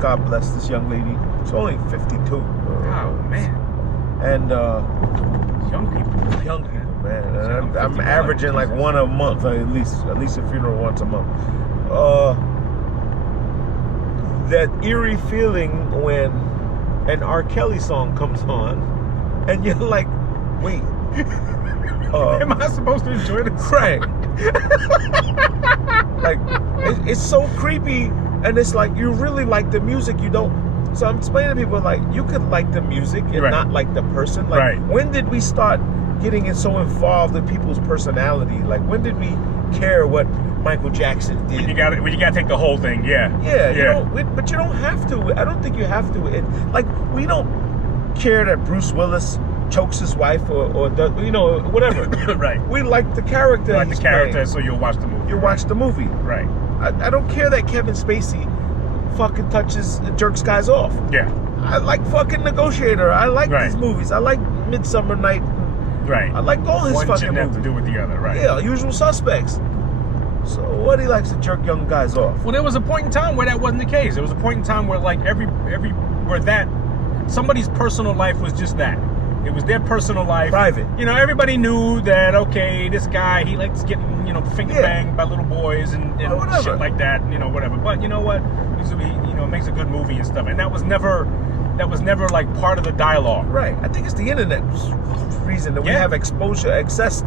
God bless this young lady. She's only 52. Oh man! And young people, man. And I'm averaging like one a month, at least a funeral once a month. That eerie feeling when an R. Kelly song comes on, and you're like, wait, am I supposed to enjoy this? Right. Like, it's so creepy, and it's like you really like the music. You don't. So I'm explaining to people, like, you could like the music and not like the person. Like, when did we start getting so involved in people's personality? Like, when did we care what Michael Jackson did? When you gotta take the whole thing, Yeah. But you don't have to. I don't think you have to. Like, we don't care that Bruce Willis chokes his wife or does, you know, whatever. Right. We like the character. You like the character, so you'll watch the movie. You watch the movie. Right. I don't care that Kevin Spacey fucking jerks guys off. Yeah. I like fucking Negotiator. I like these movies. I like Midsummer Night. Right. I like all his One fucking shouldn't movies. have to do with the other, right? Yeah, Usual Suspects. So what, he likes to jerk young guys off? Well, there was a point in time where that wasn't the case. There was a point in time where, like, somebody's personal life was just that. It was their personal life. Private. You know, everybody knew that, okay, this guy, he likes getting, you know, finger banged by little boys and shit like that, you know, whatever. But you know what? He, you know, makes a good movie and stuff. And that was never like part of the dialogue. Right. I think it's the internet reason that we have access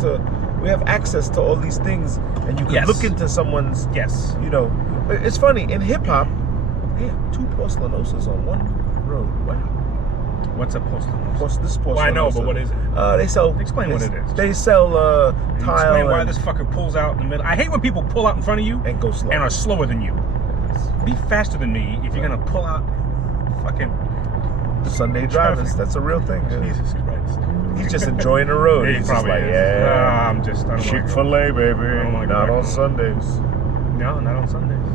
to all these things, and you can look into someone's. Yes. You know, it's funny in hip hop. Damn, 2 porcelainosis on one road. Wow. What's a porcelainosis? This porcelainosis. Well, I know, but what is it? They sell. Explain what it is. They sell tile. Explain why this fucker pulls out in the middle. I hate when people pull out in front of you and go slow and are slower than you. be faster than me if you're gonna pull out fucking Sunday drivers. That's a real thing. Yeah. Jesus Christ. He's just enjoying the road. Yeah, he He's just probably like, is. yeah. I don't wanna Chick-fil-A, baby. don't wanna go Not back on home. Sundays. No, not on Sundays.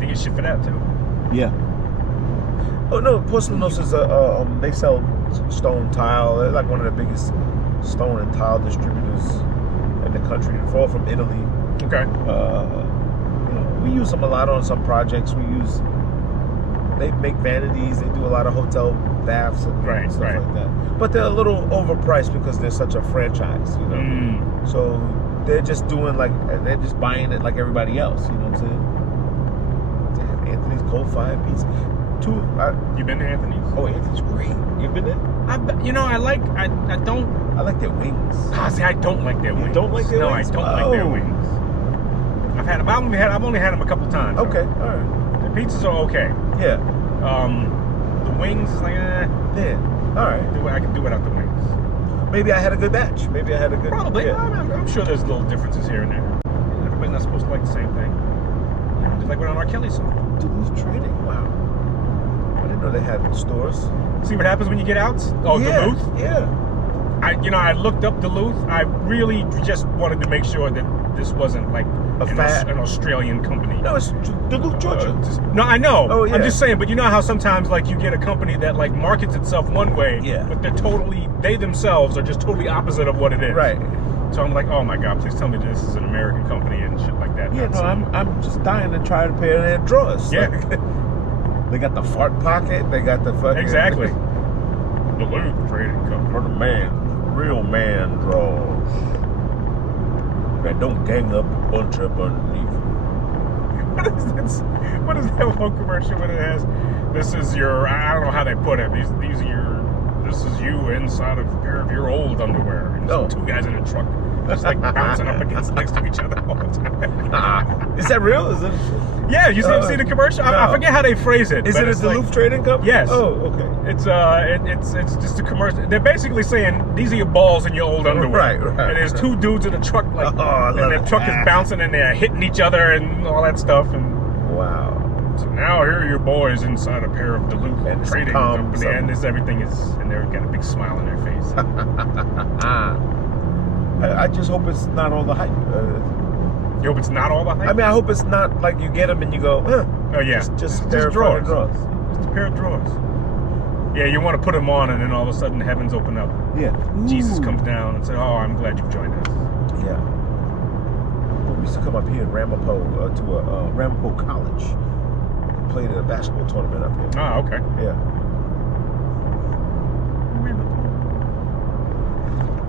They get shit for that too. Yeah. Oh no, Porcelanos is they sell stone tile. They're like one of the biggest stone and tile distributors in the country. They're all from Italy. Okay. We use them a lot on some projects. They make vanities. They do a lot of hotel baths and stuff like that. But they're a little overpriced because they're such a franchise, you know. So they're just they're just buying it like everybody else. You know what I'm saying? Damn, Anthony's coal-fired pizza. You been to Anthony's? Oh, Anthony's great. You been there? I like their wings. See, I don't like their wings. You don't like their no, wings? I don't like their wings. I've only had them a couple times. Okay, all right. The pizzas are okay. Yeah. The wings is like, Yeah. All right. I can do without the wings. Maybe I had a good batch. Probably. Yeah. I'm sure there's little differences here and there. Everybody's not supposed to like the same thing. Just like with an R. Kelly song. Duluth Trading. Wow. I didn't know they had stores. See what happens when you get out? Oh, yeah, Duluth? Yeah. I looked up Duluth. I really just wanted to make sure that this wasn't like an Australian company. No, it's Duluth, Georgia. No, I know. Oh, yeah. I'm just saying, but you know how sometimes like you get a company that like markets itself one way, but they themselves are just totally opposite of what it is. Right. So I'm like, oh my God, please tell me this is an American company and shit like that. Yeah, no, I'm just dying to try to pair their drawers. Yeah. They got the fart pocket. They got the fucking exactly. Duluth Trading Company. For the real man draws. That don't gang up a bunch up underneath. What is that one commercial when it has? This is your. I don't know how they put it. These are your. This is you inside of a pair of your old underwear. And two guys in a truck, just like bouncing up against next to each other all the time. Is that real? Is it? Yeah, you see the commercial? No. I forget how they phrase it. Is it a Duluth Trading Company? Yes. Oh, okay. It's just a commercial. They're basically saying these are your balls in your old underwear. Right. And there's two dudes in a truck, and the truck is bouncing and they're hitting each other and all that stuff. And wow. So now here are your boys inside a pair of Duluth Trading Company, and everything is, and they've got a big smile on their face. I just hope it's not all the hype. You hope it's not all the hype? I mean, I hope it's not like you get them and you go, oh yeah, just a pair of drawers. Just a pair of drawers. Yeah, you want to put them on, and then all of a sudden heavens open up. Yeah. Jesus comes down and says, "Oh, I'm glad you've joined us." Yeah. We used to come up here in Ramapo to a Ramapo College. We played at a basketball tournament up here. Oh, okay. Yeah.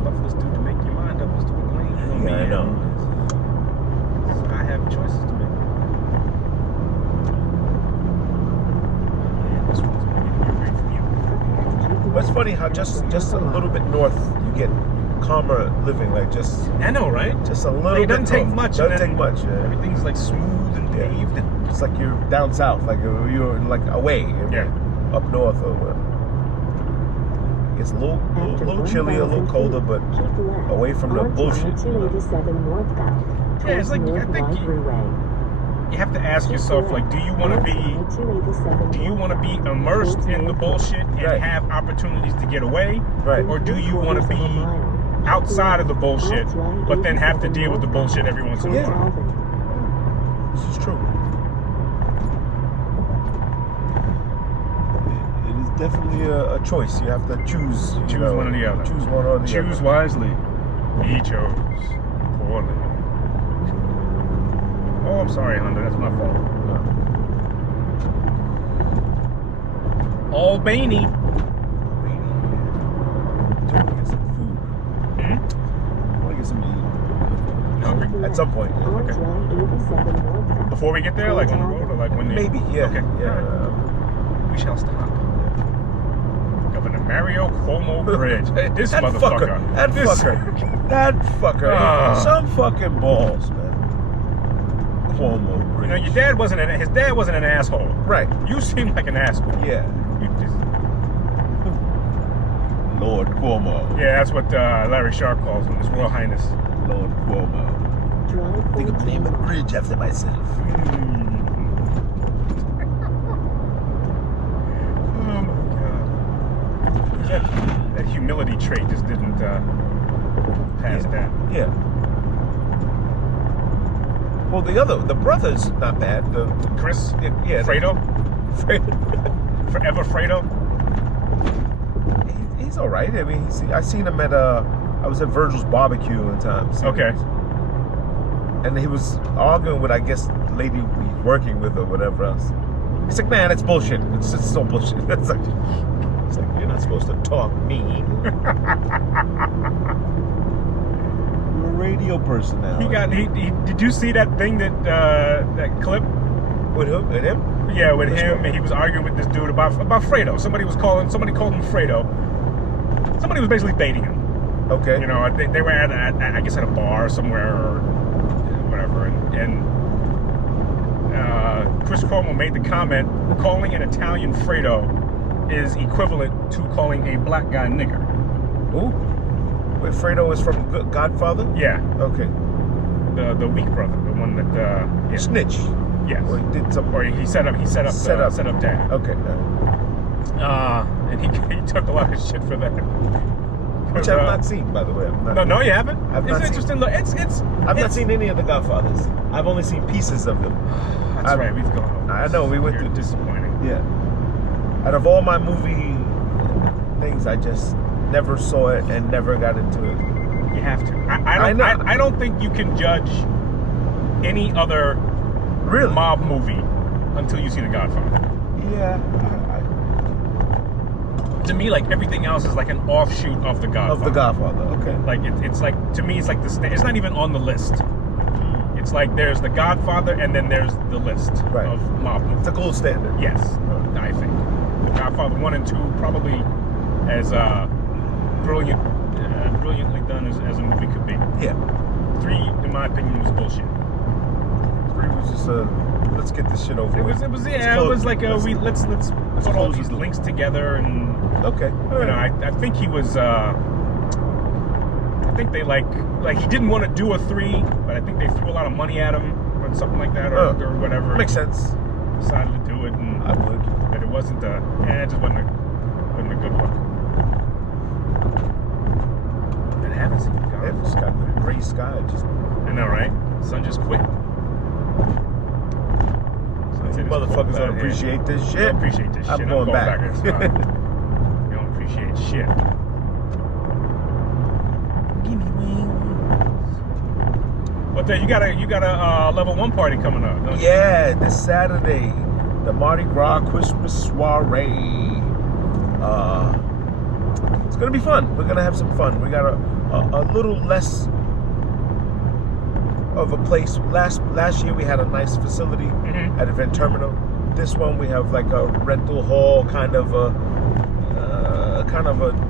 Puffles do to make your mind up as to what lane you're Yeah, I know. I have choices to make. This one's going to be great for you. But it's funny how just a little bit north you get calmer living, like just. I know, right? Just a little. It doesn't take much. Doesn't take much. Yeah. Everything's like smooth and paved. And it's like you're down south, like you're like away. Yeah. Up north or whatever. It's a little chilly, a little colder, but away from the bullshit. Yeah, it's like I think you have to ask yourself, like, do you want to be immersed in the bullshit and have opportunities to get away, or do you want to be outside of the bullshit, but then have to deal with the bullshit every once in a while? This is true. It is definitely a choice. You have to choose. Choose one or the other. Choose one or the other. Choose wisely. He chose poorly. Oh, I'm sorry, Honda. That's my fault. Albany. At some point. Okay. Before we get there, like on the road, or like when they... Maybe, yeah. Okay. Yeah. We shall stop. Governor Mario Cuomo Bridge. This that motherfucker. That fucker. Some fucking balls, man. Cuomo Bridge. You know, his dad wasn't an asshole. Right. You seem like an asshole. Yeah. You just... Lord Cuomo. Yeah, that's what Larry Sharp calls him, His Royal Highness. Lord Cuomo. I think I'm naming the bridge after myself. that humility trait just didn't pass down. Yeah. Well, the brother's not bad. The Chris? Yeah. Fredo? Forever Fredo? He's all right. I mean, I seen him at I was at Virgil's barbecue one time. Okay. And he was arguing with, I guess, the lady he's working with or whatever else. He's like, man, that's bullshit. It's just so bullshit. It's like you're not supposed to talk mean. You're a radio personality. Did you see that thing that clip? With who? With him? Yeah, with him. He was arguing with this dude about Fredo. Somebody called him Fredo. Somebody was basically baiting him. Okay. You know, they were at I guess at a bar somewhere or whatever, and Chris Cuomo made the comment, calling an Italian Fredo is equivalent to calling a black guy nigger. Ooh. Wait, Fredo is from Godfather? Yeah. Okay. The weak brother, the one that yeah. Snitch. Yes. Or he did something. Or he set up dad. Okay. And he took a lot of shit for that. Which I've not seen, by the way. No, you haven't. I've not interesting. Look, I've not seen any of the Godfathers. I've only seen pieces of them. That's right. We've gone over. I know we went through. Disappointing. Yeah. Out of all my movie things, I just never saw it and never got into it. You have to. I don't think you can judge any other mob movie until you see The Godfather. Yeah. To me, like everything else is like an offshoot of The Godfather. Of The Godfather, okay. Like it's like, to me, it's like it's not even on the list. It's like there's The Godfather and then there's the list of mob movies. It's a gold standard. Yes, I think. The Godfather 1 and 2 probably as brilliantly done as a movie could be. Yeah. 3, in my opinion, was bullshit. 3 was just let's get this shit over with. It was like let's put all these links together and okay. You know, I think he was I think they like he didn't want to do a 3, but I think they threw a lot of money at him or something like that or whatever. Makes sense. Decided to do it, and I would. But it wasn't it just wasn't a good look. I haven't seen The Godfather. It's got the gray sky. I know, right? The sun just quit. Motherfuckers don't appreciate this shit. Don't appreciate this shit. I'm going back. You don't appreciate shit. Give me wings. But you got a level 1 party coming up, don't you? Yeah, this Saturday, the Mardi Gras Christmas soiree. It's gonna be fun. We're gonna have some fun. We got a little less of a place. Last year we had a nice facility at Event Terminal. This one we have like a rental hall, kind of a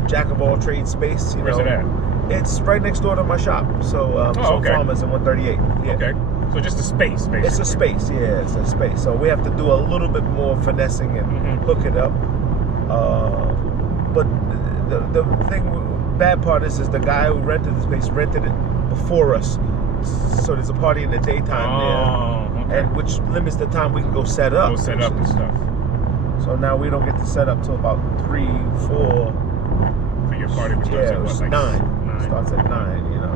jack of all trades space. Where's it at? It's right next door to my shop. So Farmers in 138. Yeah. Okay. So just a space, basically. It's a space. Yeah, it's a space. So we have to do a little bit more finessing and hook it up. But the bad part is the guy who rented the space rented it before us. So there's a party in the daytime there, and which limits the time we can go set up. Go set up and stuff. So now we don't get to set up till about 3, 4. For your party, which starts at what, like 9. Starts at 9, you know.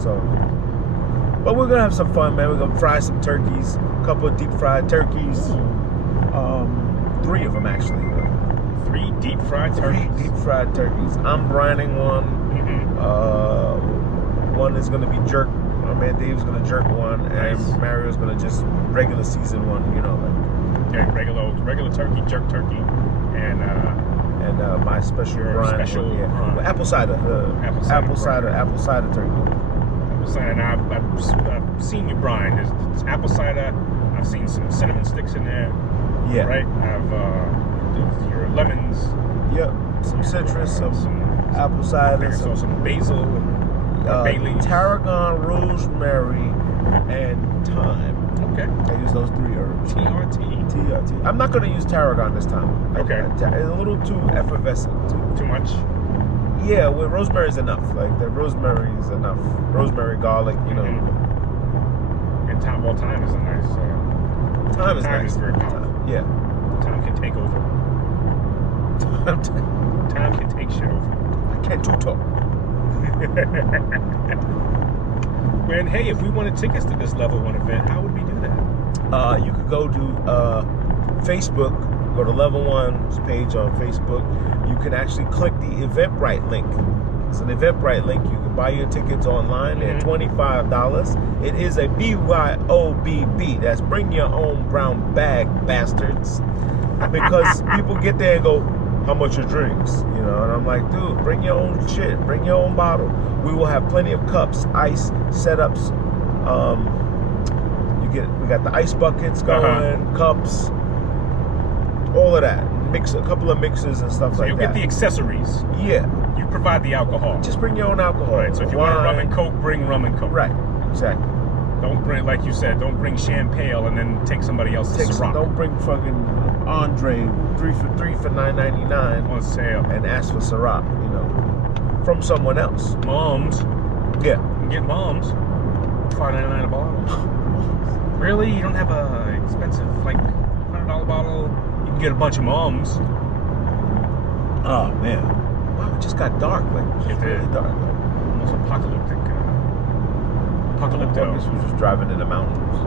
So, but we're gonna have some fun, man. We're gonna fry some turkeys, a couple of deep fried turkeys. 3 of them actually. 3 deep fried turkeys. 3 deep fried turkeys. I'm brining one. One is gonna be jerk. My man Dave's gonna jerk one, and Mario's gonna just regular season one. You know, like regular turkey, jerk turkey, and my special brine one. Yeah. Apple cider. Apple cider turkey. Apple cider. And I've seen you brine. There's apple cider. I've seen some cinnamon sticks in there. Yeah. Right. I've your lemons. Yep. Some citrus. Some apple cider. Some basil. Tarragon, rosemary, and thyme. Okay. I use those 3 herbs. TRT. I'm not going to use tarragon this time. Okay. It's a little too effervescent. Too much? Yeah, well, rosemary is enough. Like, the rosemary is enough. Rosemary, garlic, you know. And thyme is a nice... Thyme is nice. Is very powerful. Yeah. Thyme can take over. Time can take shit over. I can't do talk. And hey, if we wanted tickets to this level 1 event, how would we do that? You could go to Facebook, go to Level 1's page on Facebook. You can actually click the Eventbrite link. It's an Eventbrite link. You can buy your tickets online. They're $25. It is a BYOBB. That's bring your own brown bag, bastards. Because people get there and go, how much are drinks? You know, and I'm like, dude, bring your own shit. Bring your own bottle. We will have plenty of cups, ice, setups. We got the ice buckets going, cups, all of that. Mix a couple of mixes and stuff So like you'll that. get the accessories. Yeah. You provide the alcohol. Just bring your own alcohol. Right. So if you want rum and coke, bring rum and coke. Right. Exactly. Don't bring, like you said, don't bring champagne and then take somebody else's Ciroc. Don't bring fucking Andre 3 for $9.99 on sale and ask for Ciroc, you know, from someone else. Moms. Yeah. You can get moms. $5.99 a bottle. Really? You don't have a expensive like $100 bottle? You can get a bunch of moms. Oh man. Wow, it just got dark. Like It did. really dark. Like, Almost apocalyptic. Apocalypto. This was just driving in the mountains.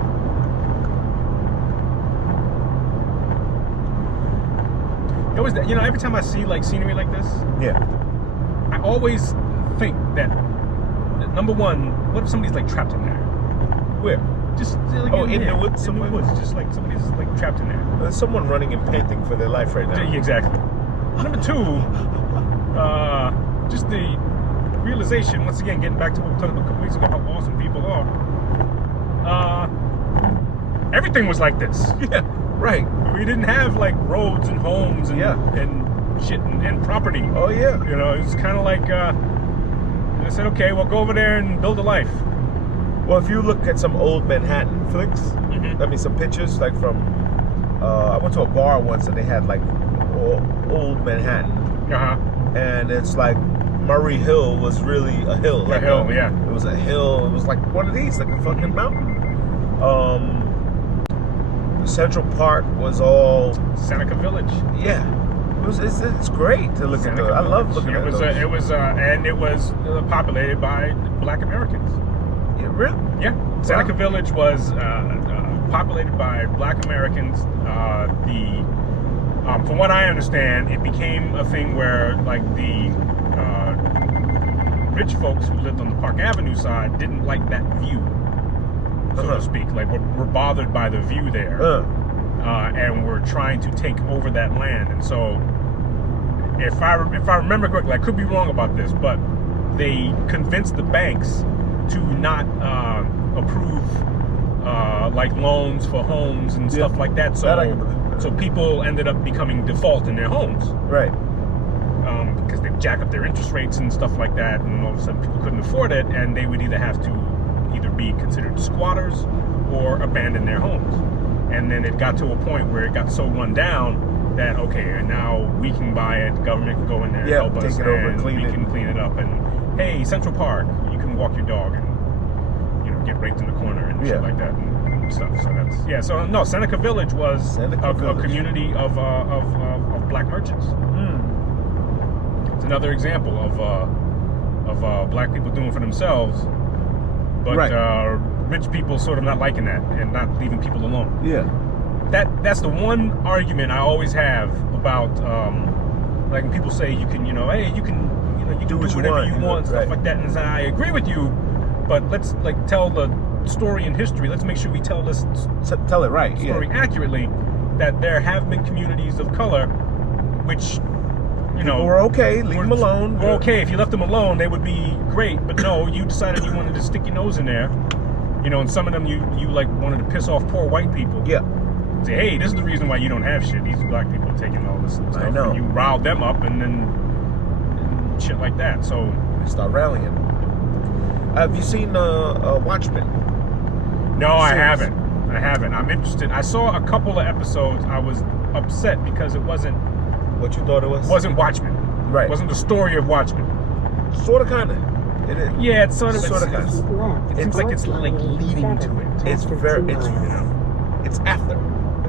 It was, you know, every time I see like scenery like this, Yeah. I always think that number one, what if somebody's like trapped in there? Where? Just like Oh, in the there, woods in somewhere? the woods, just like somebody's like trapped in there. There's someone running and panting for their life right now. Yeah, exactly. Number two, just the realization, once again, getting back to what we talked about a couple weeks ago, how awesome people are. Everything was like this. Yeah. Right. We didn't have like roads and homes and and shit and property. Oh yeah. You know, it's kind of like I said, okay, well, go over there and build a life. Well, if you look at some old Manhattan flicks, I mean, some pictures like from, I went to a bar once and they had like old Manhattan, and it's like Murray Hill was really a hill, like it was a hill. It was like one of these, like a fucking mountain. Central Park was all Seneca Village. Yeah, it's great to look at those. I love looking at those. It was populated by Black Americans. Yeah, really? Yeah. Seneca Village was populated by Black Americans. From what I understand, it became a thing where like the rich folks who lived on the Park Avenue side didn't like that view, so to speak. Like we're bothered by the view there, and we're trying to take over that land. And so, if I remember correctly, I could be wrong about this, but they convinced the banks to not approve like loans for homes and stuff like that. So people ended up becoming default in their homes, right? Because they jack up their interest rates and stuff like that, and all of a sudden people couldn't afford it, and they would either have to be considered squatters or abandon their homes. And then it got to a point where it got so run down that and now we can buy it, government can go in there and help us, and we can clean it up. And hey, Central Park, you can walk your dog and get raped in the corner and shit like that and stuff. So that's So no, Seneca Village was a community of Black merchants. It's another example of Black people doing for themselves, but rich people sort of not liking that and not leaving people alone. Yeah. That's the one argument I always have about like when people say you can hey you can do whatever you want, stuff like that, and I agree with you, but let's like tell the story in history. Let's make sure we tell this it right story accurately, that there have been communities of color which we're okay, leave them alone. We're okay. If you left them alone, they would be great. But no, you decided you wanted to stick your nose in there. And some of them you like wanted to piss off poor white people. Yeah. Say, hey, this is the reason why you don't have shit. These black people are taking all this stuff. I know. And you riled them up and shit like that. So they start rallying. Have you seen Watchmen? No, I haven't. I'm interested. I saw a couple of episodes. I was upset because it wasn't what you thought it was. Wasn't Watchmen. Right. It wasn't the story of Watchmen. Sort of, kind of. It is. Yeah, it's sort of kind of. It seems like it's like leading to it. It's after.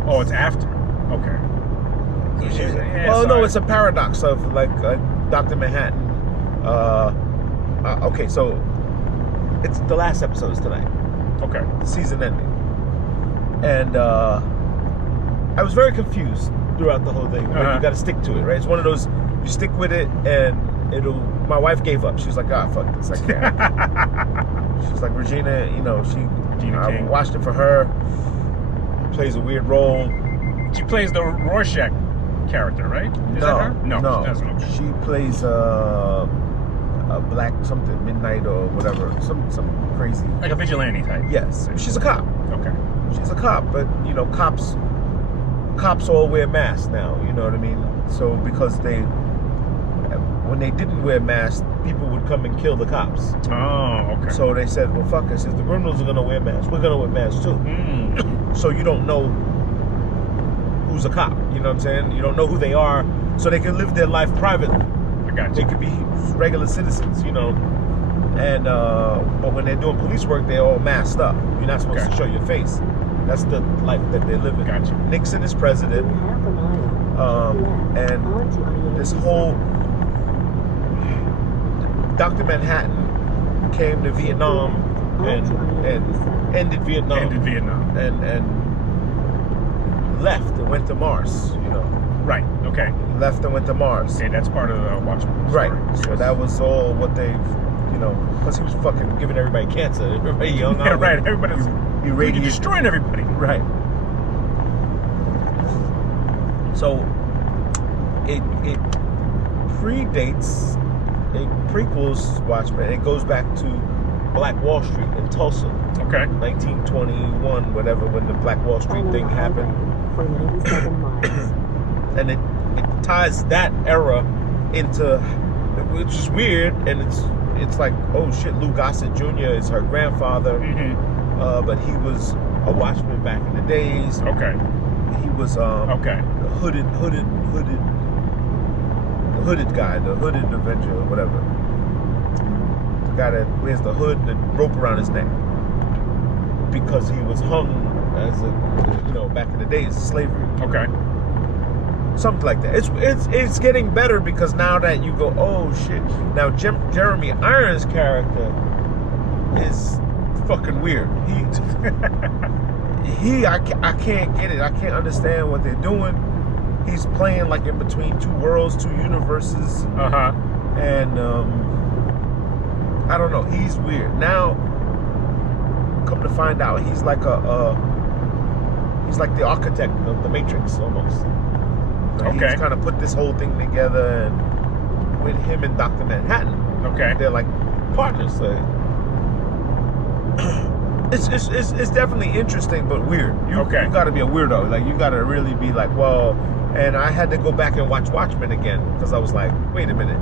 Oh, it's after. Okay. So she's, well, no, it's a paradox of like Dr. Manhattan. Okay, so it's the last episode is tonight. Okay. The season ending, and I was very confused throughout the whole thing. But you got to stick to it, right? It's one of those you stick with it, and it'll. My wife gave up. She was like, "Ah, fuck this, I can't." She was like, Regina, you know, I King. watched it for her. Plays a weird role. She plays the Rorschach character, right? Is that her? No, she doesn't. Okay. She plays a black something midnight or whatever, some crazy. Like a vigilante type. Yes, she's a cop. Okay. She's a cop, but you know, cops all wear masks now. You know what I mean? So because when they didn't wear masks, people would come and kill the cops. Oh, okay. So they said, well, fuck us. If the criminals are gonna wear masks, we're gonna wear masks too. So you don't know who's a cop. You know what I'm saying? You don't know who they are, so they can live their life privately. I got you. They could be regular citizens, you know. And but when they're doing police work, they're all masked up. You're not supposed to show your face. That's the life that they're living. Gotcha. Nixon is president, Half a mile. and Onto I-87. this whole Dr. Manhattan came to Vietnam and ended Vietnam. Ended Vietnam. And left and went to Mars, you know. Right. Okay. Left and went to Mars. Okay, that's part of the Watchmen story. Right. So that was all what they, you know, because he was fucking giving everybody cancer. Everybody young. Yeah, right. Everybody's You're destroying everybody. Right. So it predates, it prequels Watchmen. It goes back to Black Wall Street in Tulsa. Okay. 1921, whatever, when the Black Wall Street thing happened. For 97 miles. And it ties that era into, which is weird, and it's like, oh shit, Lou Gossett Jr. is her grandfather, but he was a watchman back in the days. Okay. He was the hooded guy, the hooded Avenger or whatever. The guy that wears the hood and the rope around his neck because he was hung as a, you know, back in the days, slavery. Okay. Something like that. It's getting better because now that you go, oh shit. Now Jeremy Irons' character is fucking weird. I can't get it. I can't understand what they're doing. He's playing like in between two worlds, two universes. And I don't know. He's weird. Now, come to find out, he's like he's like the architect of the Matrix almost. Okay. He's kind of put this whole thing together, and with him and Dr. Manhattan. Okay. They're like partners. So it's definitely interesting, but weird. You got to be a weirdo. Like you got to really be like, well. And I had to go back and watch Watchmen again because I was like, wait a minute.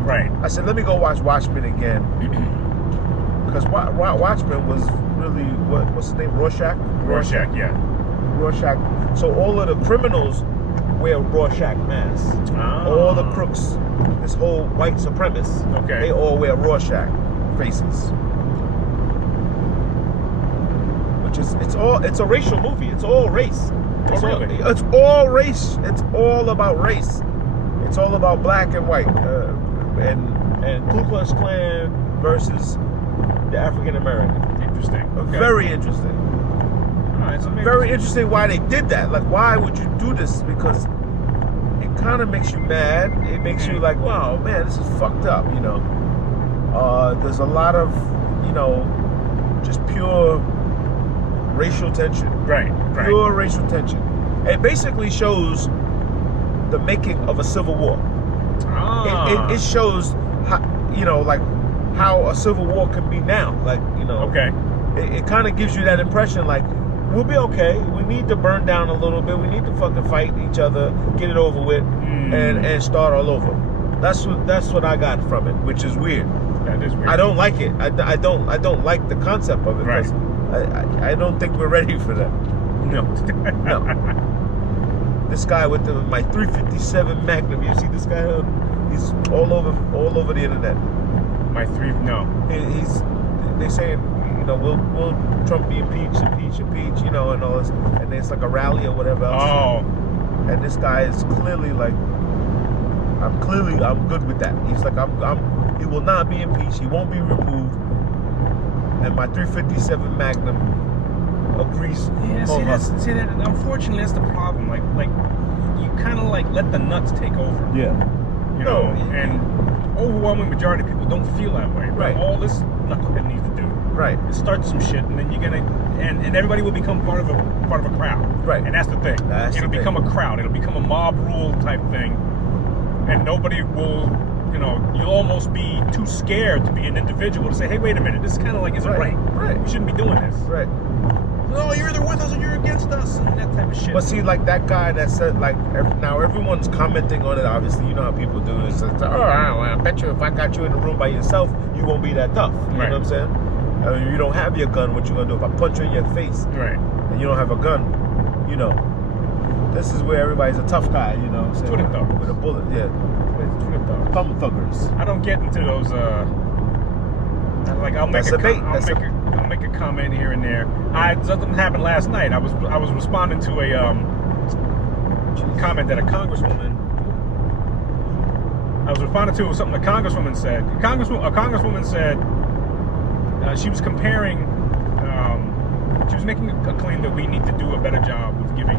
Right. I said, let me go watch Watchmen again because Watchmen was really what's his name? Rorschach. Rorschach, yeah. Rorschach. So all of the criminals wear Rorschach masks. Oh. All the crooks, this whole white supremacists, they all wear Rorschach faces. Which is it's a racial movie. It's all race. It's all race. It's all about race. It's all about black and white, and Ku Klux Klan versus the African American. Interesting. Okay. Very interesting. Very interesting why they did that. Like, why would you do this? Because it kind of makes you mad. It makes you like, wow, man, this is fucked up. You know, there's a lot of, you know, just pure racial tension. Right. Pure racial tension. It basically shows the making of a civil war. It shows how, you know, like how a civil war can be now. Like, you know. Okay. It kind of gives you that impression like, we'll be okay. We need to burn down a little bit. We need to fucking fight each other, get it over with, and start all over. That's what I got from it, which is weird. That is weird. I don't like it. I don't like the concept of it. Right. I don't think we're ready for that. No. No. This guy with my 357 Magnum. You see this guy? He's all over the internet. They're saying, you know, will Trump be impeached, you know, and all this, and it's like a rally or whatever else. And this guy is clearly like, I'm good with that. He's like, he will not be impeached. He won't be removed. And my 357 Magnum agrees. Yeah, see that. Unfortunately, that's the problem. Like you kind of like let the nuts take over. Yeah. You know, and overwhelming majority of people don't feel that way. Right. All this knucklehead needs to do. Right. Is start some shit, and then you're gonna, and everybody will become part of a crowd. Right. And that's the thing. It'll become a crowd. It'll become a mob rule type thing, and nobody will. You know, you'll almost be too scared to be an individual to say, "Hey, wait a minute, this kind of like isn't right. Right. We shouldn't be doing this." Right. Oh, you're either with us or you're against us, and that type of shit. But see, like that guy that said, like, now everyone's commenting on it. Obviously, you know how people do it. So, I bet you if I got you in the room by yourself, you won't be that tough. You know what I'm saying? I mean, you don't have your gun. What you gonna do if I punch you in your face? Right. And you don't have a gun, you know. This is where everybody's a tough guy, you know. Twitter thugs. With a bullet, yeah. Twitter thugs. Thumb thuggers. I don't get into those. Like I'll make a comment here and there. Something happened last night. I was responding to a comment that a congresswoman. I was responding to something a congresswoman said. A congresswoman said she was comparing. She was making a claim that we need to do a better job with giving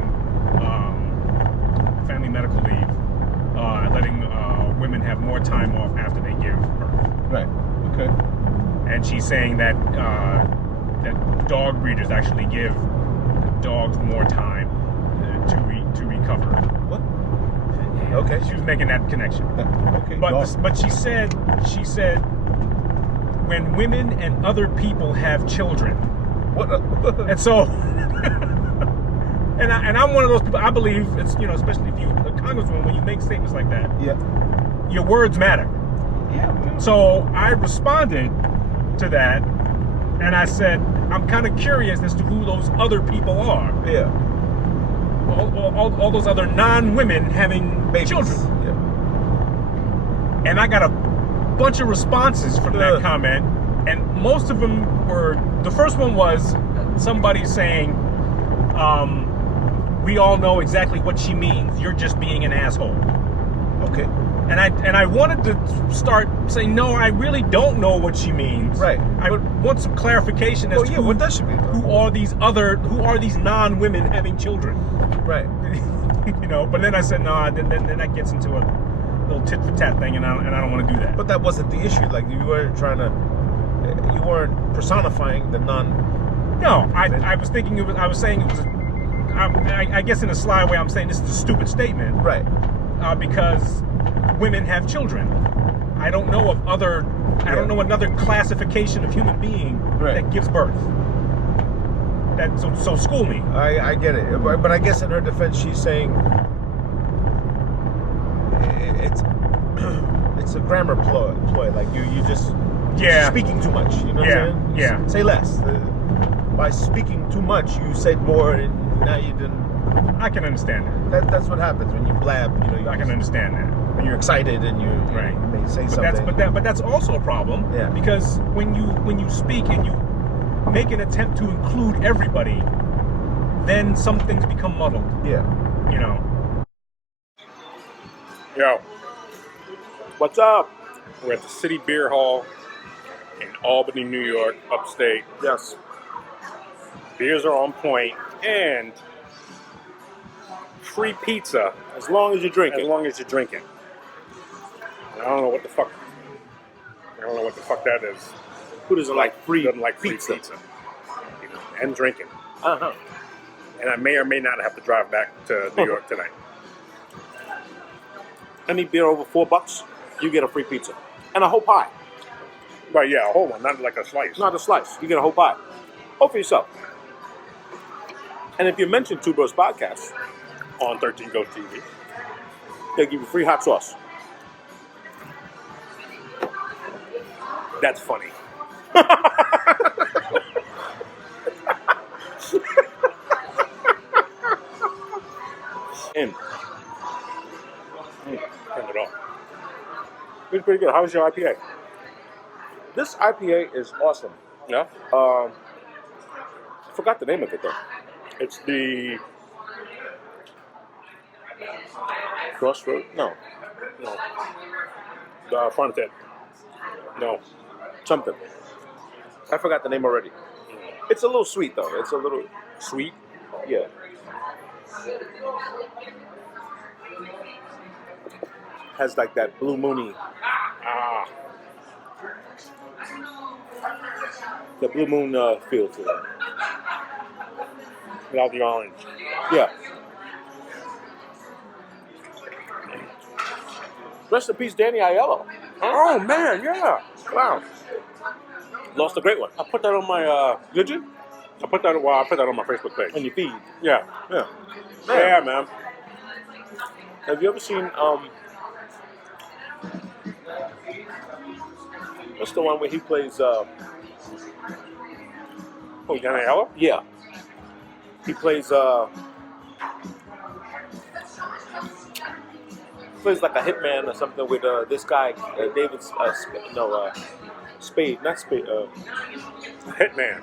family medical leave, letting women have more time off after they give birth. Right. Okay. And she's saying that that dog breeders actually give dogs more time to recover. What? Okay. She was making that connection. Okay. But she said when women and other people have children. What? And so, and I'm one of those people. I believe it's, you know, especially if you a congresswoman, when you make statements like that, yeah, your words matter. Yeah. So I responded to that, and I said, I'm kind of curious as to who those other people are. Yeah. All those other non-women having Babies. children. Yeah. And I got a bunch of responses from that comment, and most of them were, the first one was somebody saying, we all know exactly what she means, you're just being an asshole. Okay. And I wanted to start saying, no, I really don't know what she means. Right. I want some clarification as to what does she mean? who are these non-women having children? Right. You know, but then I said, no, then that gets into a little tit for tat thing, and I don't want to do that. But that wasn't the issue. Like, you weren't personifying the non. No, I was thinking it was. I was saying it was. I guess in a sly way, I'm saying this is a stupid statement. Right. Because women have children. I don't know of other. I don't know another classification of human being that gives birth. So school me. I get it, but I guess in her defense, she's saying it's a grammar ploy. Like you just speaking too much. You know what I'm saying? Yeah. Say less. By speaking too much, you said more, and now you didn't. I can understand that. That's what happens when you blab. You know. I can understand that. When you're excited and you may say something. But that's also a problem. Yeah. Because when you speak and you make an attempt to include everybody, then some things become muddled. Yeah. You know. Yo. What's up? We're at the City Beer Hall in Albany, New York, upstate. Yes. Beers are on point and free pizza as long as you're drinking. And I don't know what the fuck. That is. Who doesn't like free pizza? You know, and drinking. Uh-huh. And I may or may not have to drive back to New York tonight. Any beer over $4, you get a free pizza and a whole pie. Right? Yeah, a whole one, not like a slice. Not a slice. You get a whole pie. All for yourself. And if you mention Two Bros Podcast on 13 Ghost TV, they'll give you free hot sauce. That's funny. Turn it off. It's pretty good. How's your IPA? This IPA is awesome. Yeah? I forgot the name of it though. It's the Crossroad? No. Fronted. No. Something. I forgot the name already. It's a little sweet though. It's a little Sweet. yeah. Has like that blue moony. The blue moon feel to it. Without the orange. Yeah. Rest in peace, Danny Aiello. Oh man, yeah. Wow. Lost a great one. I put that on my. Did you? I put that on my Facebook page. On your feed. Yeah. Yeah. Yeah, man. Have you ever seen what's the one where he plays Oh, Danny Aiello? yeah. He plays like a hitman or something with this guy David Spade, not Spade. Hitman.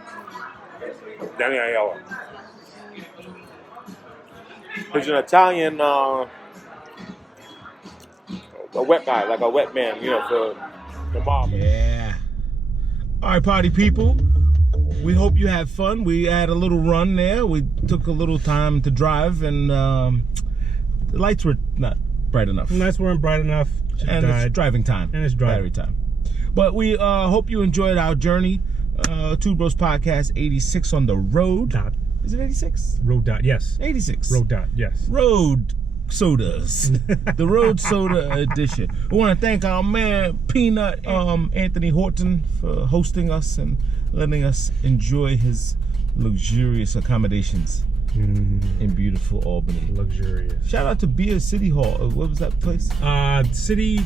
Danny Aiello. He's an Italian, a wet guy, like a wet man, for the mob. Yeah. All right, party people. We hope you had fun. We had a little run there. We took a little time to drive, and the lights were not bright enough. The lights weren't bright enough. And it's driving time. And it's battery time. But we hope you enjoyed our journey. Two Bros Podcast 86 on the road. Dot. Is it 86? Road dot, yes. 86. Road dot, yes. Road sodas. The Road Soda edition. We want to thank our man Peanut Anthony Horton for hosting us and letting us enjoy his luxurious accommodations in beautiful Albany. Luxurious. Shout out to Beer City Hall. What was that place? City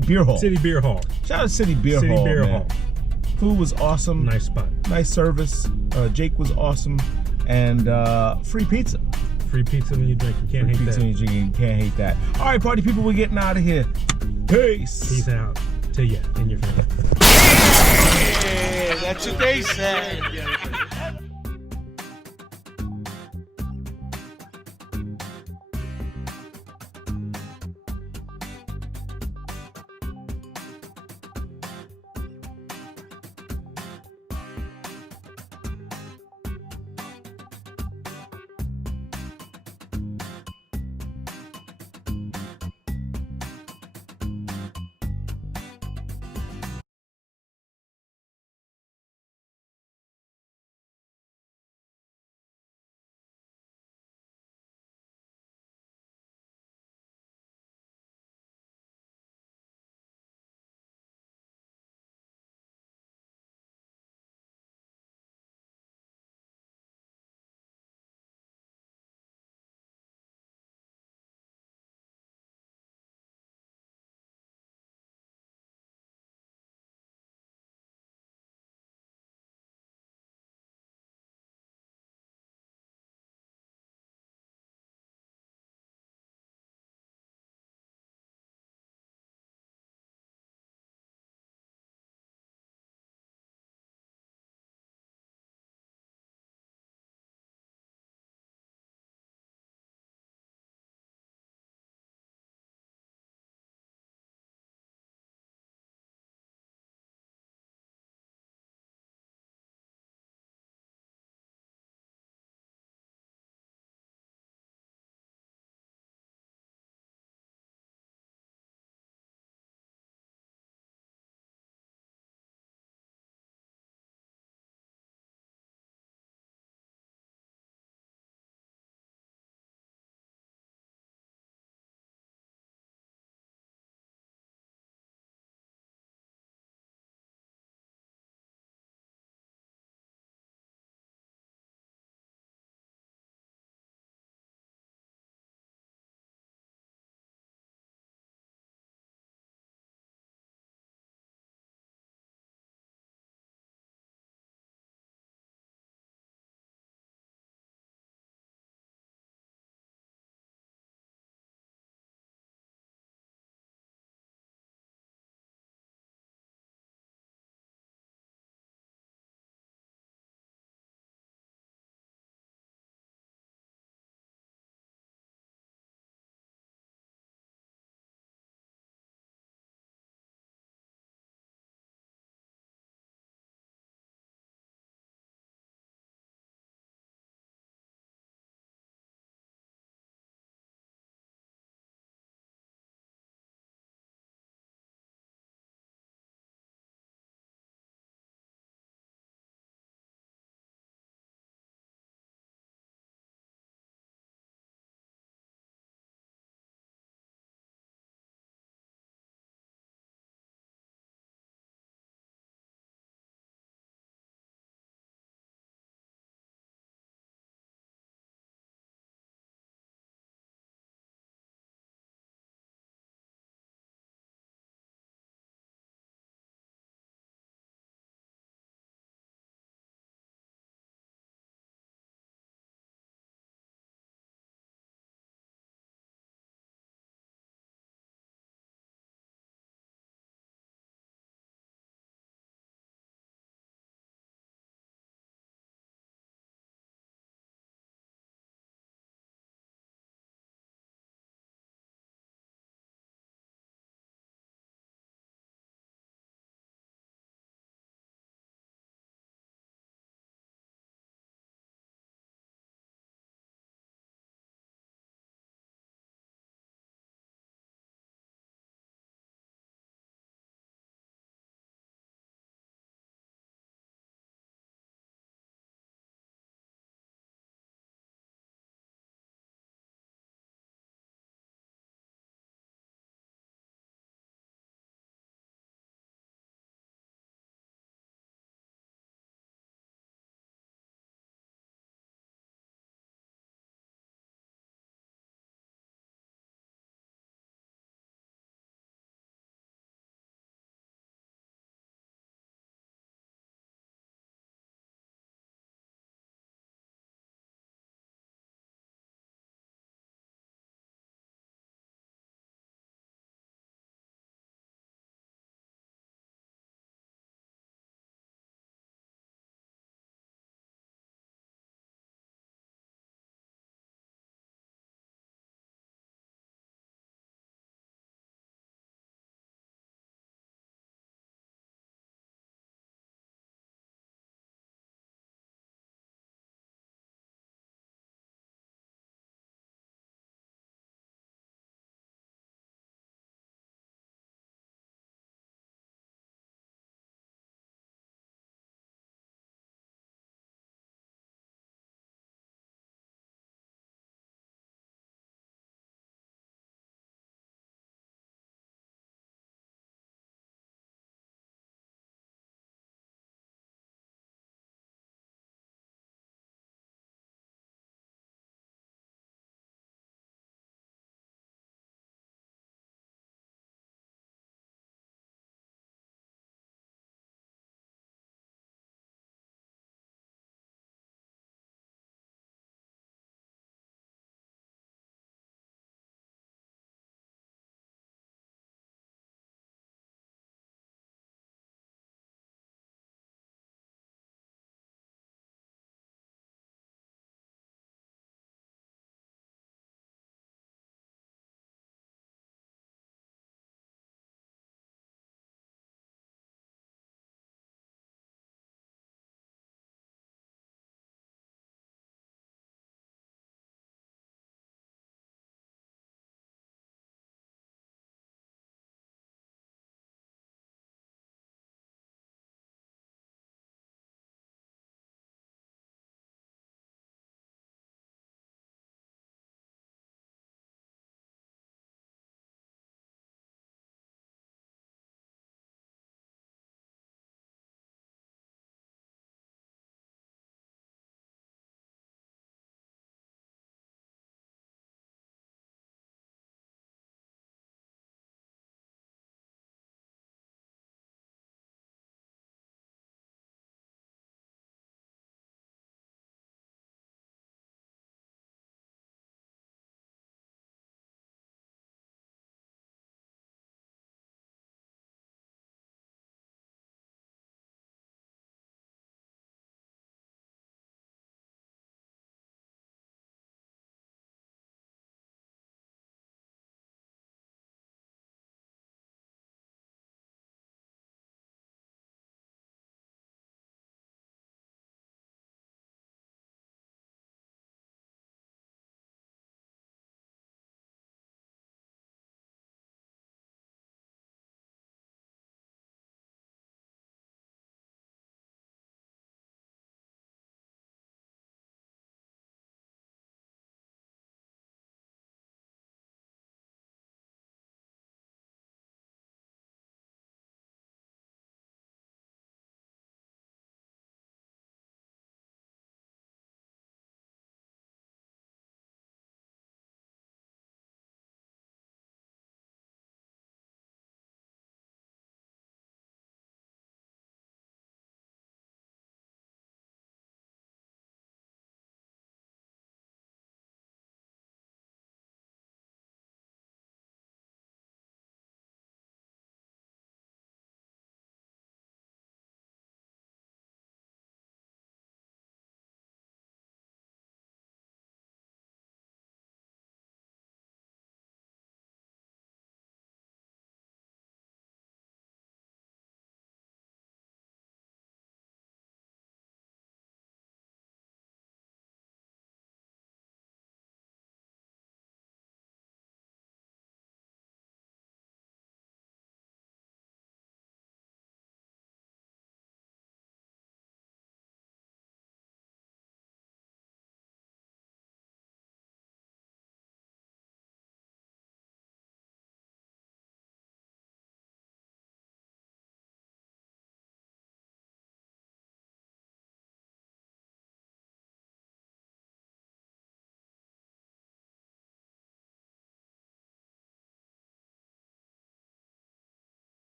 Beer Hall. City Beer Hall. Shout out to City Beer Hall. City Beer man. Hall. Food was awesome. Nice spot. Nice service. Jake was awesome. And free pizza. Free pizza when you drink. You can't hate Pizza that. when you drink, you can't hate that. All right, party people, we're getting out of here. Peace. Peace out to you and your family. Yeah, that's what they said.